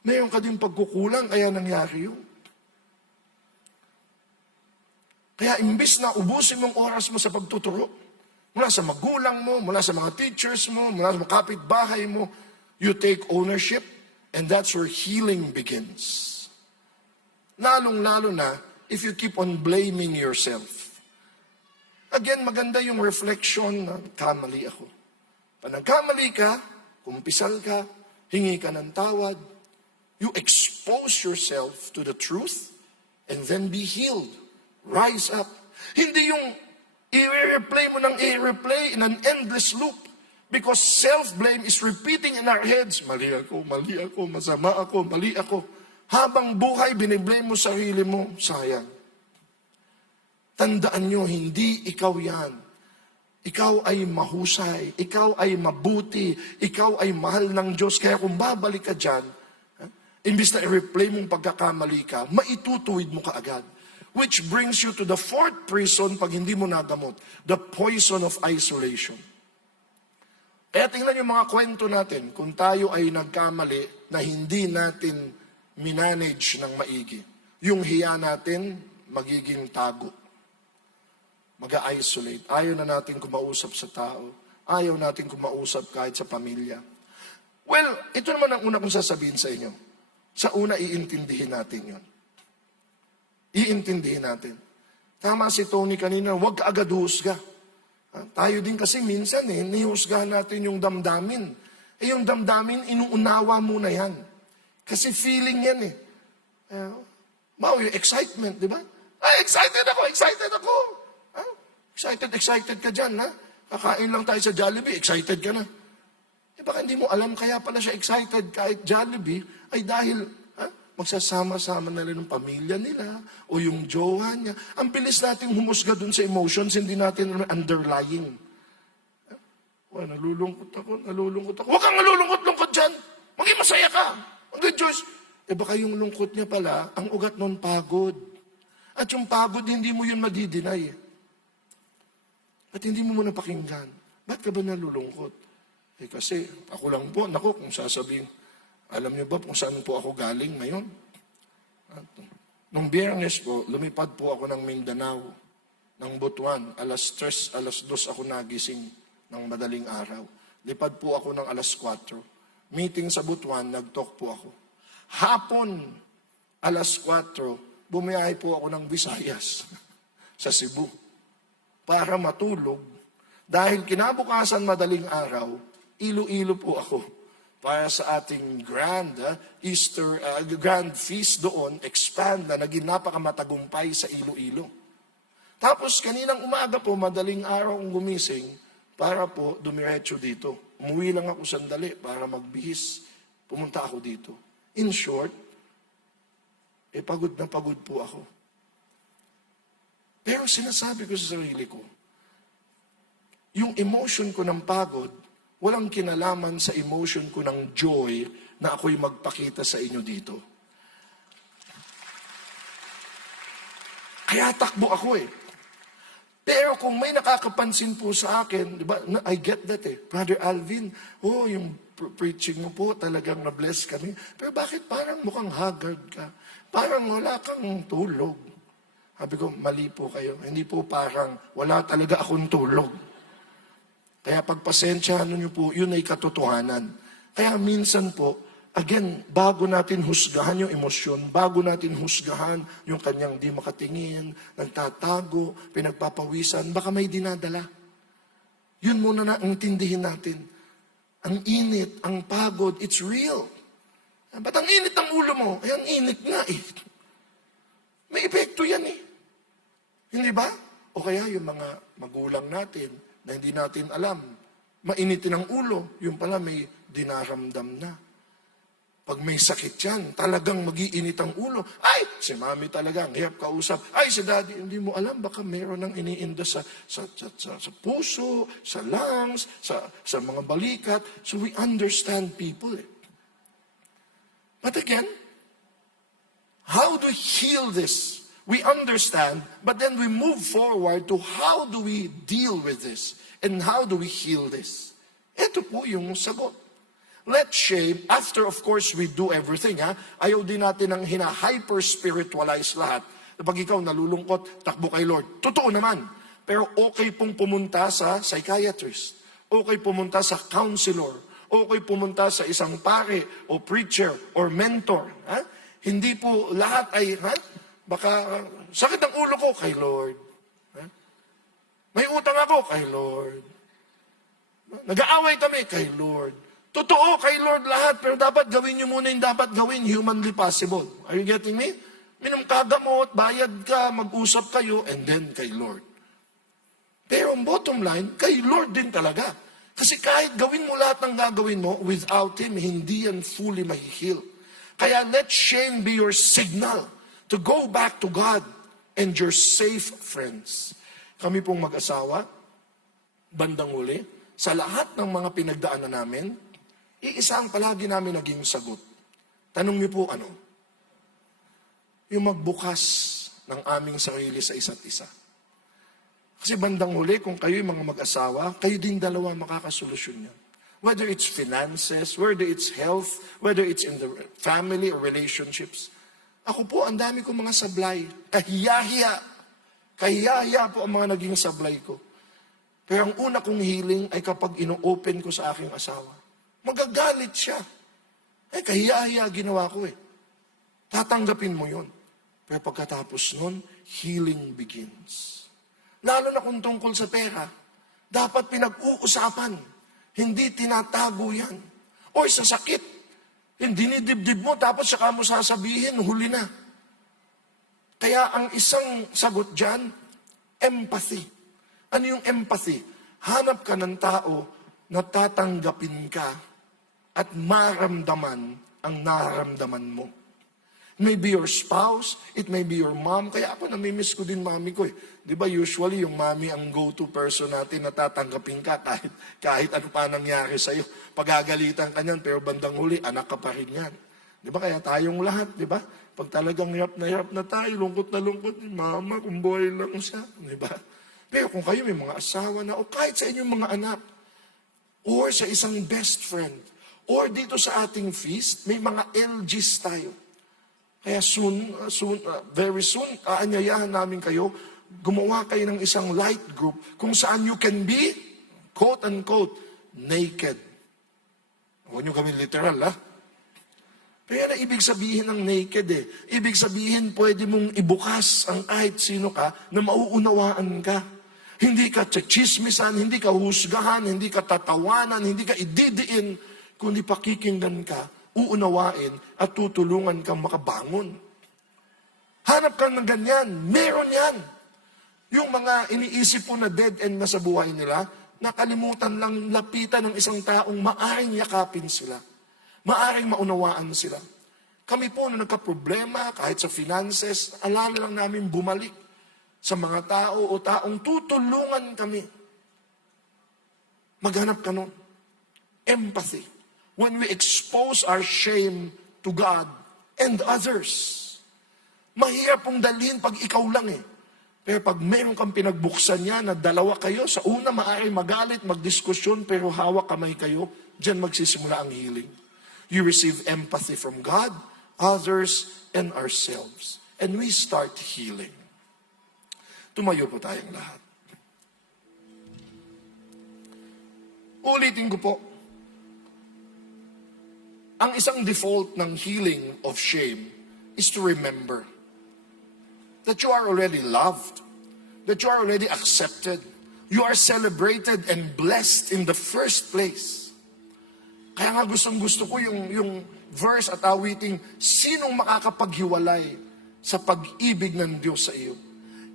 mayroon ka din pagkukulang, kaya nangyari yun. Kaya imbis na ubusin mong oras mo sa pagtuturo, mula sa magulang mo, mula sa mga teachers mo, mula sa mga kapitbahay mo, you take ownership, and that's where healing begins. Lalong-lalo na if you keep on blaming yourself. Again, maganda yung reflection na kamali ako. Pag nagkamali ka, kumpisal ka, hingi ka ng tawad, you expose yourself to the truth and then be healed. Rise up. Hindi yung i-replay mo ng i-replay in an endless loop. Because self-blame is repeating in our heads, mali ako, masama ako, mali ako. Habang buhay, biniblame mo sarili mo, sayang. Tandaan nyo, hindi ikaw yan. Ikaw ay mahusay, ikaw ay mabuti, ikaw ay mahal ng Diyos. Kaya kung babalik ka dyan, imbis na i-replay mong pagkakamali ka, maitutuwid mo ka agad. Which brings you to the 4th prison pag hindi mo nagamot, the poison of isolation. Kaya tingnan yung mga kwento natin, kung tayo ay nagkamali na hindi natin minanage ng maigi. Yung hiya natin, magiging tago. Mag-isolate. Ayaw na natin kumausap sa tao. Ayaw natin kumausap kahit sa pamilya. Well, ito naman ang una kong sasabihin sa inyo. Sa una, iintindihin natin yun. Iintindihin natin. Tama si Tony kanina, huwag ka agad husga. Tayo din kasi minsan nihusgahan natin yung damdamin. Yung damdamin, inuunawa muna yan. Kasi feeling yan yung excitement, di ba? Excited ako! Excited ka dyan, Kakain lang tayo sa Jollibee, excited ka na. Baka hindi mo alam, kaya pala siya excited kahit Jollibee, ay dahil magsasama-sama na rin ng pamilya nila o yung jowa niya. Ang bilis nating humusga dun sa emotions, hindi natin underlying. Nalulungkot ako. Huwag kang nalulungkot-lungkot dyan. Maging masaya ka. Ang Diyos. Baka yung lungkot niya pala, ang ugat nun pagod. At yung pagod, hindi mo yun madidinay. At hindi mo muna pakinggan. Ba't ka ba nalulungkot? Kasi ako lang po, kung sasabihin, alam niyo ba kung saan po ako galing ngayon? Nung Biyernes po, lumipad po ako ng Mindanao, ng Butuan. Alas 3, alas 2 ako nagising ng madaling araw. Lipad po ako ng alas 4. Meeting sa Butuan, nag-talk po ako. Hapon, alas 4, bumiyahe po ako ng Visayas sa Cebu para matulog. Dahil kinabukasan madaling araw, Iloilo po ako. para sa ating grand Easter, grand feast doon, expand na naging napakamatagumpay sa Iloilo. Tapos kaninang umaga po, madaling araw akong gumising para po dumiretso dito. Umuwi lang ako sandali para magbihis. Pumunta ako dito. In short, pagod na pagod po ako. Pero sinasabi ko sa sarili ko, yung emotion ko ng pagod, walang kinalaman sa emotion ko ng joy na ako'y magpakita sa inyo dito. Kaya takbo ako eh. Pero kung may nakakapansin po sa akin, di ba, I get that eh. Brother Alvin, yung preaching mo po, talagang na-bless kami. Pero bakit parang mukhang haggard ka? Parang wala kang tulog. Sabi ko, mali po kayo. Hindi po parang wala talaga akong tulog. Kaya pagpasensyahan niyo po, yun ay katotohanan. Kaya minsan po, again, bago natin husgahan yung emosyon, bago natin husgahan yung kanyang di makatingin, nagtatago, pinagpapawisan, baka may dinadala. Yun muna na ang tindihin natin. Ang init, ang pagod, it's real. Ba't ang init ng ulo mo? Ay, ang init nga eh. May epekto yan eh. Hindi ba? O kaya yung mga magulang natin na hindi natin alam, mainitin ang ulo, yung pala may dinaramdam na. Pag may sakit yan, talagang mag-iinit ang ulo. Ay, si mami talaga, ang hirap kausap. Ay, si daddy, hindi mo alam, baka meron ng iniinda sa puso, sa lungs, sa mga balikat. So we understand people. But again, how do we heal this? We understand, but then we move forward to how do we deal with this? And how do we heal this? Ito po yung sagot. Let shame, after of course we do everything, ayaw din natin ang hina-hyper-spiritualize lahat. Pag ikaw nalulungkot, takbo kay Lord. Totoo naman. Pero okay pong pumunta sa psychiatrist. Okay pumunta sa counselor. Okay pumunta sa isang pare o preacher or mentor. Hindi po lahat ay, baka sakit ang ulo ko kay Lord. May utang ako kay Lord. Nag-aaway kami kay Lord. Totoo kay Lord lahat, pero dapat gawin niyo muna yung dapat gawin, humanly possible. Are you getting me? Minum ka gamot, bayad ka, mag-usap kayo, and then kay Lord. Pero ang bottom line, kay Lord din talaga. Kasi kahit gawin mo lahat ng gagawin mo, without Him, hindi yan fully mahihil. Kaya let shame be your signal to go back to God and your safe friends. Kami pong mag-asawa, bandang huli, sa lahat ng mga pinagdaanan namin, iisa ang palagi namin naging sagot. Tanong niyo po ano? Yung magbukas ng aming sarili sa isa't isa. Kasi bandang huli, kung kayo yung mga mag-asawa, kayo din dalawa makakasolusyon yan. Whether it's finances, whether it's health, whether it's in the family or relationships. Ako po, ang dami ko mga sablay. Kahiyahiya po ang mga naging sablay ko. Pero ang una kong healing ay kapag ino-open ko sa aking asawa. Magagalit siya. Kahiya-hiya ginawa ko eh. Tatanggapin mo yun. Pero pagkatapos nun, healing begins. Lalo na kung tungkol sa pera, dapat pinag-uusapan. Hindi tinatago yan. O sa sakit, hindi dinidibdib mo, tapos saka mo sasabihin, huli na. Kaya ang isang sagot dyan, empathy. Ano yung empathy? Hanap ka ng tao na tatanggapin ka at maramdaman ang nararamdaman mo. It may be your spouse, it may be your mom. Kaya ako namimiss ko din mami ko eh. Di ba usually yung mami ang go-to person natin na tatanggapin ka kahit ano pa nangyari sa'yo. Pagagalitan ka niyan, pero bandang huli, anak ka pa rin yan. Di ba kaya tayong lahat, di ba? Pag talagang hirap na tayo, lungkot na lungkot, mama, kung buhay lang siya. Di ba? Pero kung kayo may mga asawa na, o kahit sa inyong mga anak, or sa isang best friend, or dito sa ating feast, may mga LGs tayo. Kaya very soon, aanyayahan namin kayo, gumawa kayo ng isang light group kung saan you can be, quote-unquote, naked. Huwag nyo kami literal, Kaya na ibig sabihin ng naked Ibig sabihin, pwede mong ibukas ang kahit sino ka na mauunawaan ka. Hindi ka tsismisan, hindi ka husgahan, hindi ka tatawanan, hindi ka ididiin. kundi pakikinggan ka, uunawain, at tutulungan kang makabangon. Hanap ka ng ganyan. Meron yan. Yung mga iniisip po na dead end na sa buhay nila, nakalimutan lang lapitan ng isang taong maaring yakapin sila. Maaring maunawaan sila. Kami po na nagka-problema kahit sa finances, alala lang namin bumalik sa mga tao o taong tutulungan kami. Maghanap ka nun. Empathy. When we expose our shame to God and others. Mahirap pong dalhin pag ikaw lang eh. Pero pag meron kang pinagbuksan niya na dalawa kayo, sa una maaari magalit, magdiskusyon, pero hawak kamay kayo, diyan magsisimula ang healing. You receive empathy from God, others, and ourselves. And we start healing. Tumayo po tayong lahat. Ulitin ko po, ang isang default ng healing of shame is to remember that you are already loved, that you are already accepted, you are celebrated and blessed in the first place. Kaya nga gustong-gusto ko yung verse at awiting, sinong makakapaghiwalay sa pag-ibig ng Diyos sa iyo?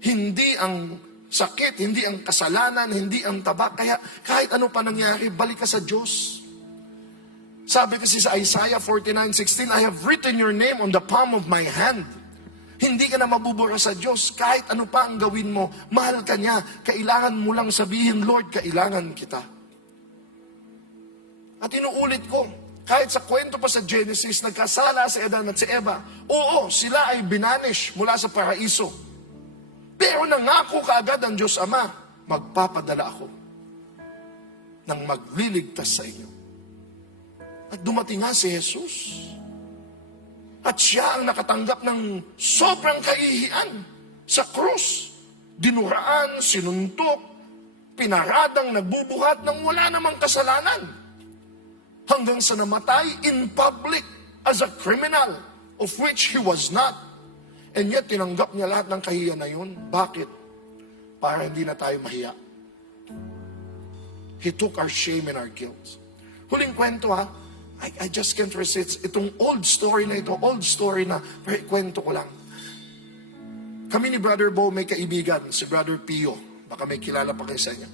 Hindi ang sakit, hindi ang kasalanan, hindi ang taba. Kaya kahit ano pa nangyari, balik ka sa Diyos. Sabi kasi sa Isaiah 49:16, I have written your name on the palm of my hand. Hindi ka na mabubura sa Diyos. Kahit ano pa ang gawin mo, mahal ka niya. Kailangan mo lang sabihin, Lord, kailangan kita. At inuulit ko, kahit sa kwento pa sa Genesis, nagkasala si Adan at si Eva. Oo, sila ay binanish mula sa paraiso. Pero nangako kaagad ang Diyos Ama, magpapadala ako ng magliligtas sa inyo. At dumating nga si Jesus. At siya ang nakatanggap ng sobrang kahihiyan sa krus. Dinuraan, sinuntok, pinaradang nagbubuhat ng wala namang kasalanan. Hanggang sa namatay in public as a criminal of which he was not. And yet, tinanggap niya lahat ng kahihiyan na yun. Bakit? Para hindi na tayo mahiya. He took our shame and our guilt. Huling kwento ha, I just can't resist. Itong old story na pero kwento ko lang. Kami ni Brother Bo may kaibigan, si Brother Pio. Baka may kilala pa kayo sa inyo.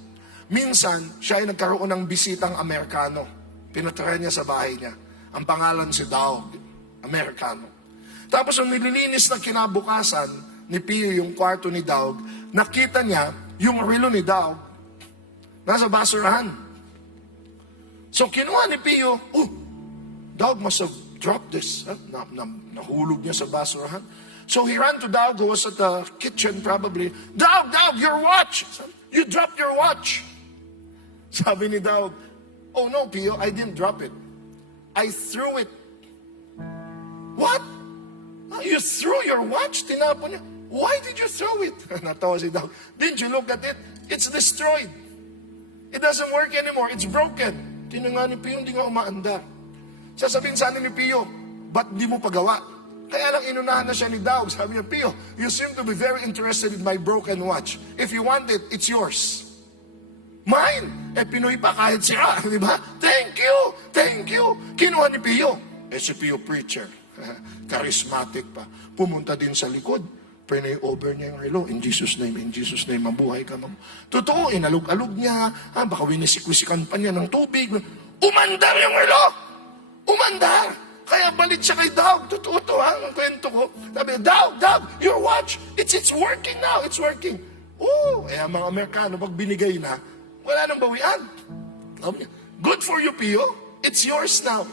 Minsan, siya ay nagkaroon ng bisitang Amerikano. Pinatry niya sa bahay niya. Ang pangalan si Dog, Amerikano. Tapos ang nililinis na kinabukasan ni Pio yung kwarto ni Dog, nakita niya yung relo ni Dog nasa basurahan. So kinuha ni Pio, Dog must have dropped this. Nahulog niya sa basurahan. So he ran to Dog who was at the kitchen probably. Dog, your watch! You dropped your watch! Sabi ni Dog, oh no, Pio, I didn't drop it. I threw it. What? You threw your watch? Tinapon niya. Why did you throw it? Natawa si Dog. Didn't you look at it? It's destroyed. It doesn't work anymore. It's broken. Tinanga ni Pio, hindi nga umaandar. Sasabihin sa ni Pio, ba't di mo pagawa? Kaya lang inunahan na siya ni Dog. Sabi niya, Pio, you seem to be very interested in my broken watch. If you want it, it's yours. Mine! Pinoy pa kahit sira, di ba? Thank you! Kinuha ni Pio. Si Pio preacher. Charismatic pa. Pumunta din sa likod. Pray over niya yung relo. In Jesus' name, mabuhay ka, ma'am. Totoo, inalog-alog niya. Baka winisik-wisikan pa niya ng tubig. Umandar yung relo! Umandar! Kaya balik siya kay Dog. Totoo to, ang kwento ko. Sabi, Dog, your watch, it's working now. It's working. Ang mga Amerikano, pag binigay na, wala nang bawian. Good for you, Pio. It's yours now.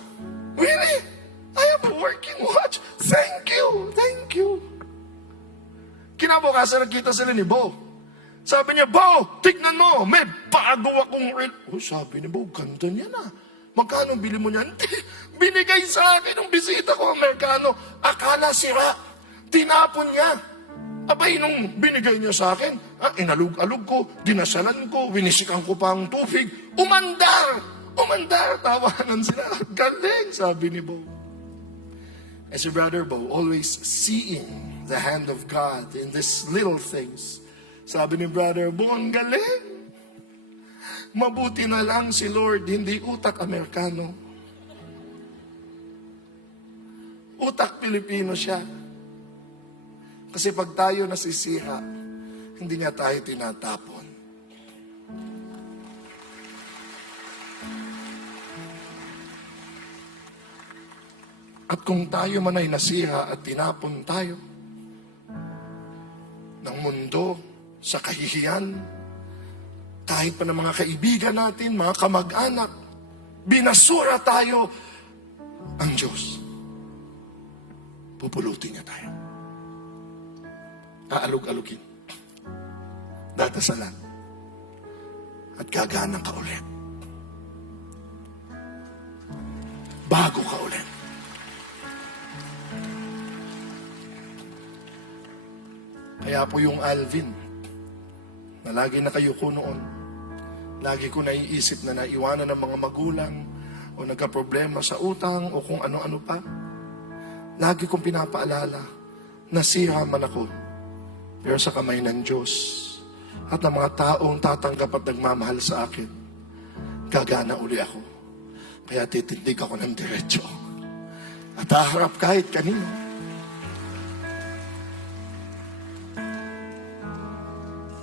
Really? I have a working watch. Thank you. Kinabukasan nakita sila ni Bo. Sabi niya, Bo, tignan mo, may bago akong relo. Sabi ni Bo, ganda niya na. Magkano bili mo niyan? Binigay sa akin ng bisita ko, Amerikano. Akala sira. Tinapon niya. Abay, nung binigay niya sa akin, inalug-alug ko, dinasalan ko, winisikan ko pa ang tubig. Umandar! Tawanan sila. Galing, sabi ni Bo. As your Brother Bo, always seeing the hand of God in these little things. Sabi ni Brother Bo, ang galing. Mabuti na lang si Lord, hindi utak Amerikano. Utak Pilipino siya. Kasi pag tayo nasisiha, hindi niya tayo tinatapon. At kung tayo man ay nasiha at tinapon tayo ng mundo sa kahihiyan, kahit pa ng mga kaibigan natin, mga kamag-anak, binasura tayo, ang Diyos, pupulutin niya tayo. Aalog-alugin. Dadasalan. At gaganang ka ulit. Bago ka ulit. Kaya po yung Alvin, na lagi nakayuko noon, lagi ko naiisip na naiwanan ng mga magulang o nagka-problema sa utang o kung ano-ano pa. Lagi kong pinapaalala, nasiha man ako, pero sa kamay ng Diyos at ng mga taong tatanggap at nagmamahal sa akin, gagana uli ako. Kaya titindig ako ng diretso at haharap kahit kanino.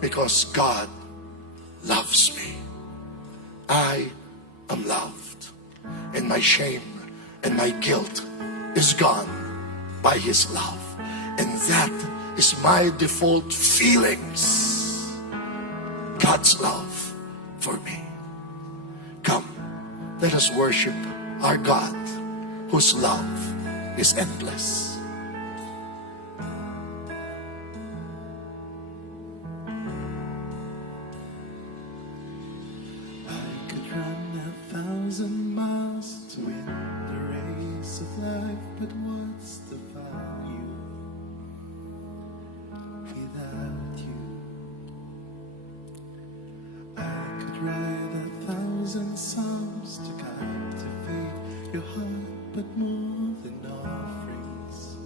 Because God loves me. I am loved. And my shame and my guilt is gone by His love. And that is my default feelings. God's love for me. Come, let us worship our God, whose love is endless. I could run 1,000 miles to win the race of life, but what's the value without you? I could write 1,000 songs to captivate your heart, but more than offerings,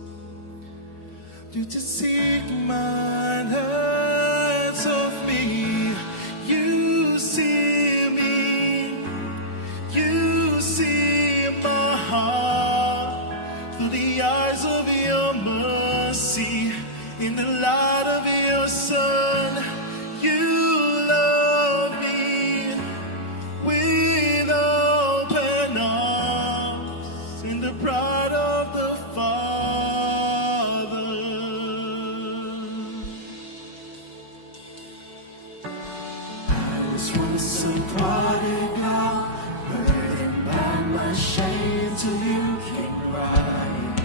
you just seek mine hurts of me. You see me, you see my heart through the eyes of your mercy, in the light of your Son. You love me with open arms, in the pride of the Father. I was once a prodigal, burdened by my shame, till you came running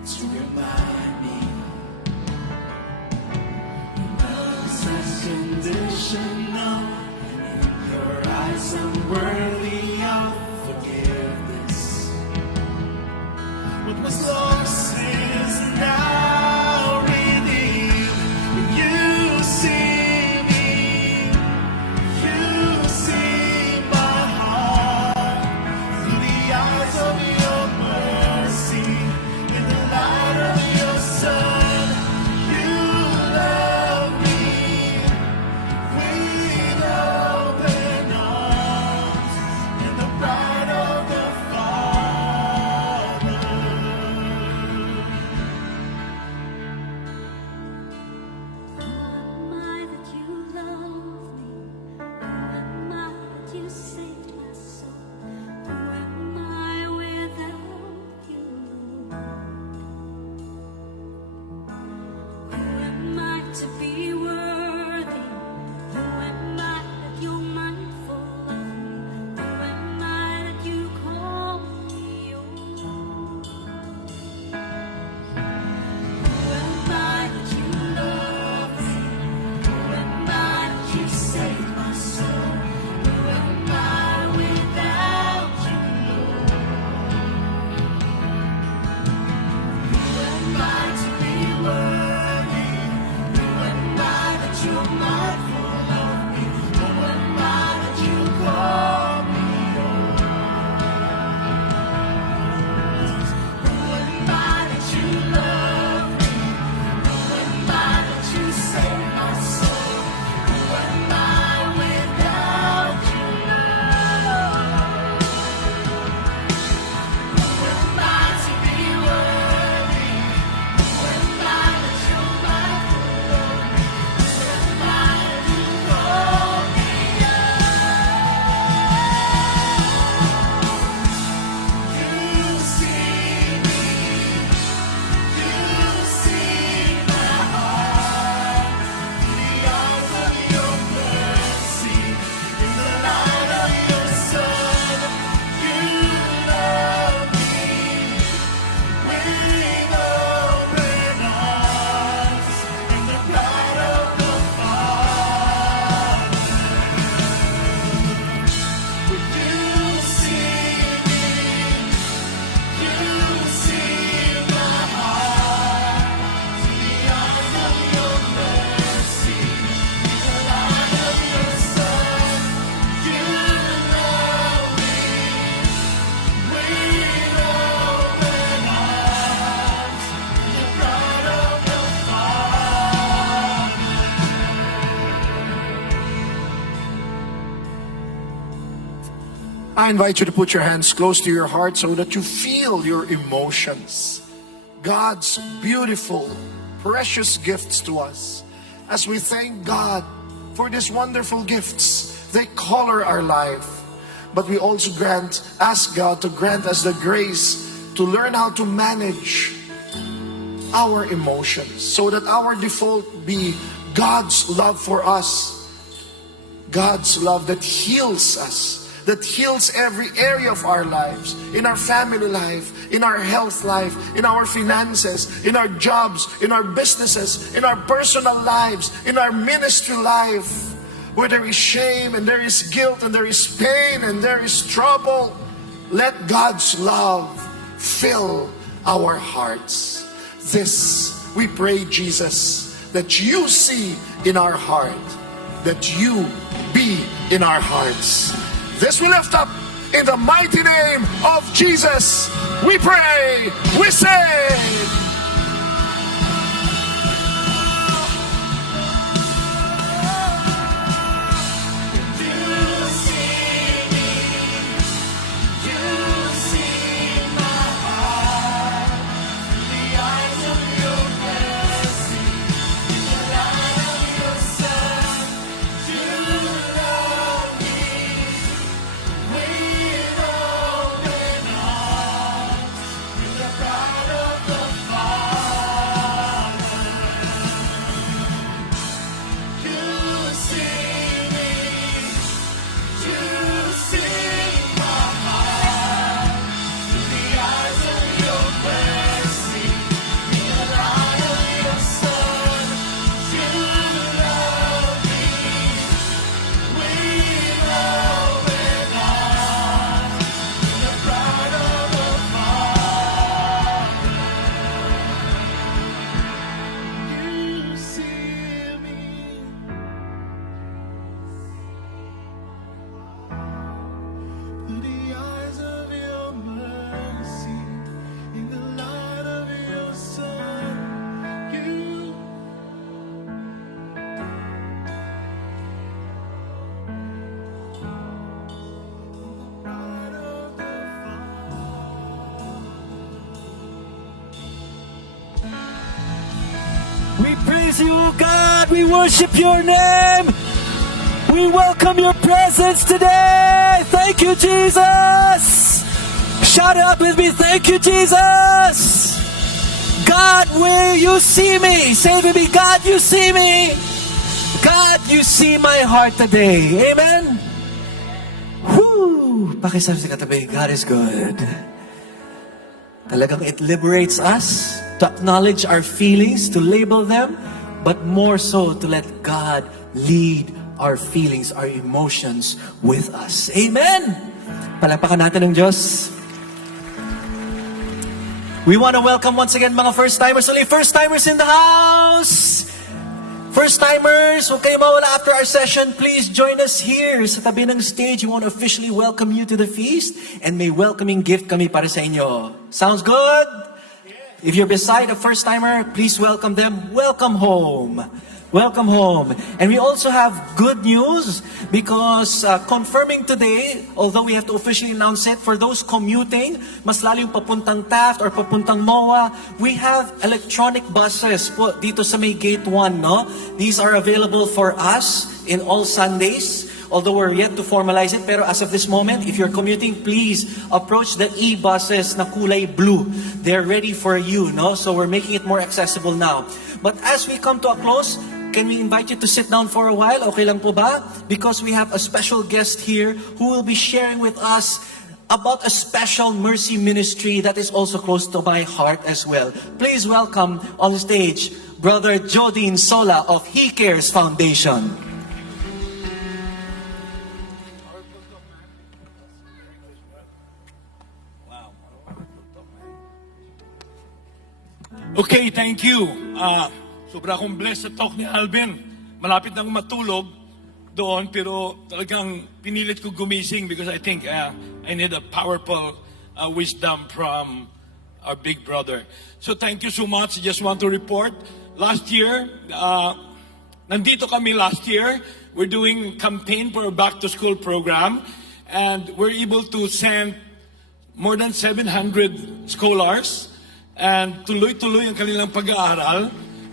to remind me love is unconditional, and in your eyes I'm worthy of forgiveness. What was lost is now redeemed. You see me, you see my heart through the eyes of your mercy, in the light of your Son. You love me with open arms, I invite you to put your hands close to your heart so that you feel your emotions. God's beautiful, precious gifts to us. As we thank God for these wonderful gifts, they color our life. But we also ask God to grant us the grace to learn how to manage our emotions so that our default be God's love for us. God's love that heals us, that heals every area of our lives, in our family life, in our health life, in our finances, in our jobs, in our businesses, in our personal lives, in our ministry life, where there is shame and there is guilt and there is pain and there is trouble. Let God's love fill our hearts. This we pray, Jesus, that you see in our heart, that you be in our hearts. This we lift up in the mighty name of Jesus. We pray, we say. We praise you, God. We worship your name. We welcome your presence today. Thank you, Jesus. Shout it up with me. Thank you, Jesus. God, where you see me. Say with me, God, you see me. God, you see my heart today. Amen. Whoo! Pakisabi sa katabi, God is good. Talagang it liberates us to acknowledge our feelings, to label them, but more so to let God lead our feelings, our emotions with us. Amen! Palakpakan natin ng Diyos. We want to welcome once again mga first-timers. Only first-timers in the house! First-timers, huwag kayo mawala after our session. Please join us here sa tabi ng stage. We want to officially welcome you to the feast and may welcoming gift kami para sa inyo. Sounds good? If you're beside a first-timer, please welcome them. Welcome home. Welcome home. And we also have good news because confirming today, although we have to officially announce it, for those commuting, mas lalo yung papuntang Taft or papuntang MOA, we have electronic buses po dito sa may Gate 1, no? These are available for us in all Sundays. Although we're yet to formalize it, pero as of this moment, if you're commuting, please approach the e-buses na kulay blue. They're ready for you, no? So we're making it more accessible now. But as we come to a close, can we invite you to sit down for a while? Okay lang po ba? Because we have a special guest here who will be sharing with us about a special mercy ministry that is also close to my heart as well. Please welcome on the stage Brother Jodine Sola of He Cares Foundation. Okay, thank you. Sobra akong blessed sa talk ni Alvin. Malapit nang matulog doon, pero talagang pinilit ko gumising because I think I need a powerful wisdom from our big brother. So thank you so much. I just want to report. Last year, nandito kami last year. We're doing campaign for a back-to-school program. and we're able to send more than 700 scholars and tuloy-tuloy ang kanilang pag-aaral.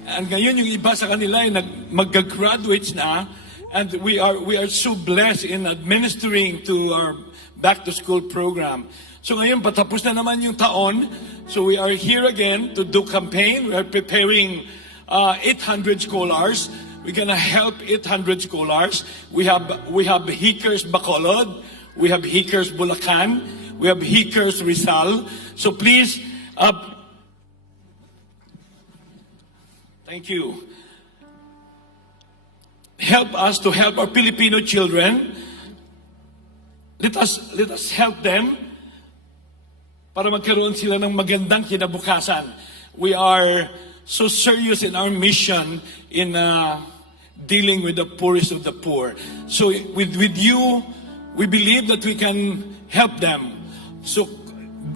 And ngayon yung iba sa kanila ay mag-graduates na, and we are so blessed in administering to our back-to-school program. So ngayon patapos na naman yung taon, so we are here again to do campaign. We are preparing 800 scholars. We're gonna help 800 scholars. We have Hikers Bacolod, we have Hikers Bulacan, we have Hikers Rizal. So please, thank you. Help us to help our Filipino children. Let us help them para magkaroon sila ng magandang kinabukasan. We are so serious in our mission in dealing with the poorest of the poor. So with you, we believe that we can help them. So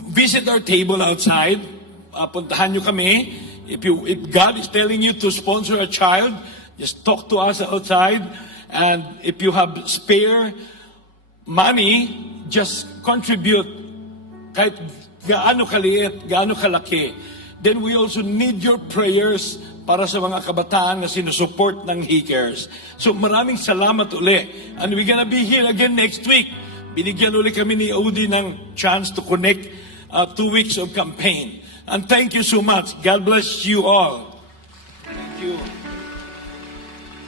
visit our table outside. Puntahan nyo kami. If God is telling you to sponsor a child, just talk to us outside. And if you have spare money, just contribute kahit gaano kaliit, gaano kalaki. Then we also need your prayers para sa mga kabataan na sinusupport ng Hikers. So maraming salamat uli. And we're gonna be here again next week. Binigyan uli kami ni Odi ng chance to connect 2 weeks of campaign. And thank you so much. God bless you all. Thank you.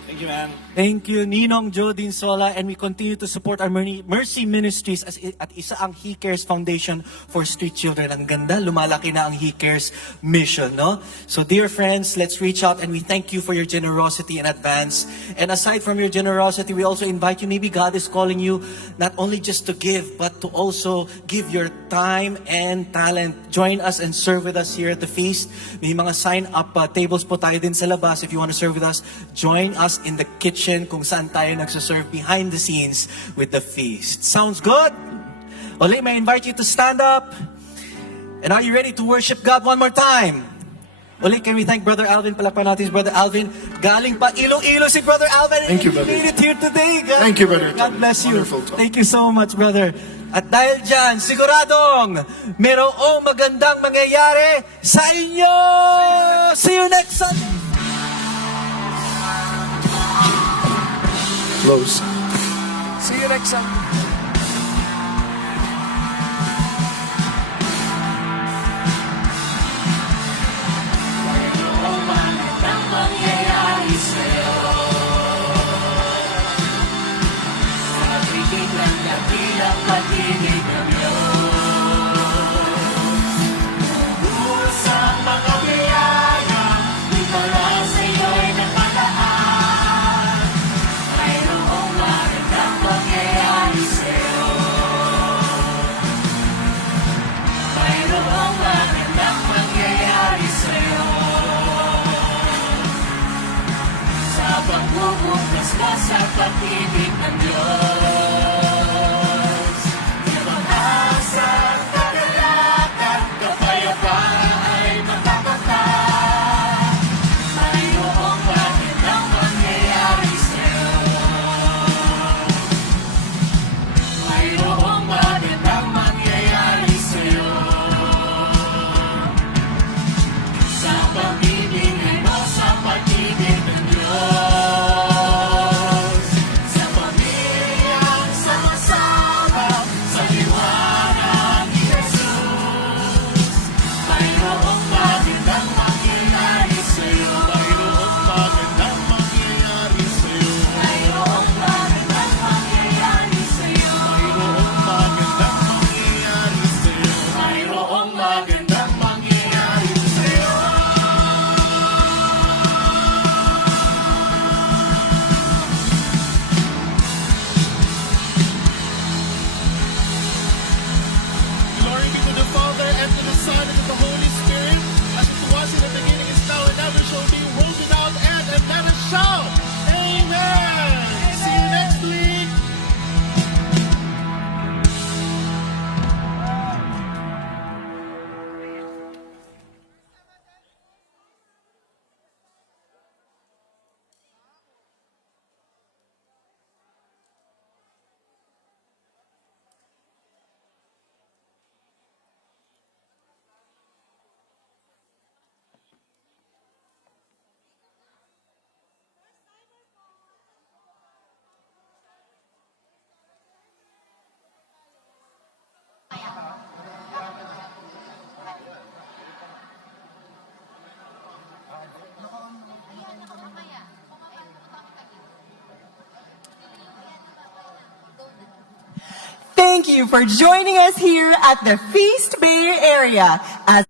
Thank you, man. Thank you, Ninong Joe Dinsola, and we continue to support our Mercy Ministries at isa ang Hikers Foundation for Street Children. Ang ganda, lumalaki na ang Hikers mission, no? So dear friends, let's reach out and we thank you for your generosity in advance. And aside from your generosity, we also invite you, maybe God is calling you not only just to give, but to also give your time and talent. Join us and serve with us here at the feast. May mga sign-up tables po tayo din sa labas. If you want to serve with us, join us in the kitchen kung saan tayo nagsaserve behind the scenes with the feast. Sounds good? Uli, may invite you to stand up. And are you ready to worship God one more time? Uli, can we thank Brother Alvin? Palakpan natin si Brother Alvin. Galing pa Iloilo si Brother Alvin. Thank you, He brother. made it here today. God, Thank you, brother. God bless you. Wonderful talk. Thank you so much, brother. At dahil dyan, siguradong merong magandang mangyayari sa inyo. See you next Sunday. Close. See you next time. Pagbubukas ka sa pag-ibig ng Diyos. Pag-asa, kagalakan, kapayapaan ay matatatag. Mayroong magandang mangyayari sa'yo. Mayroong magandang mangyayari sa'yo. Sa pag-ibigay mo, sa pag-ibig ng Diyos. Thank you for joining us here at the Feast Bay Area as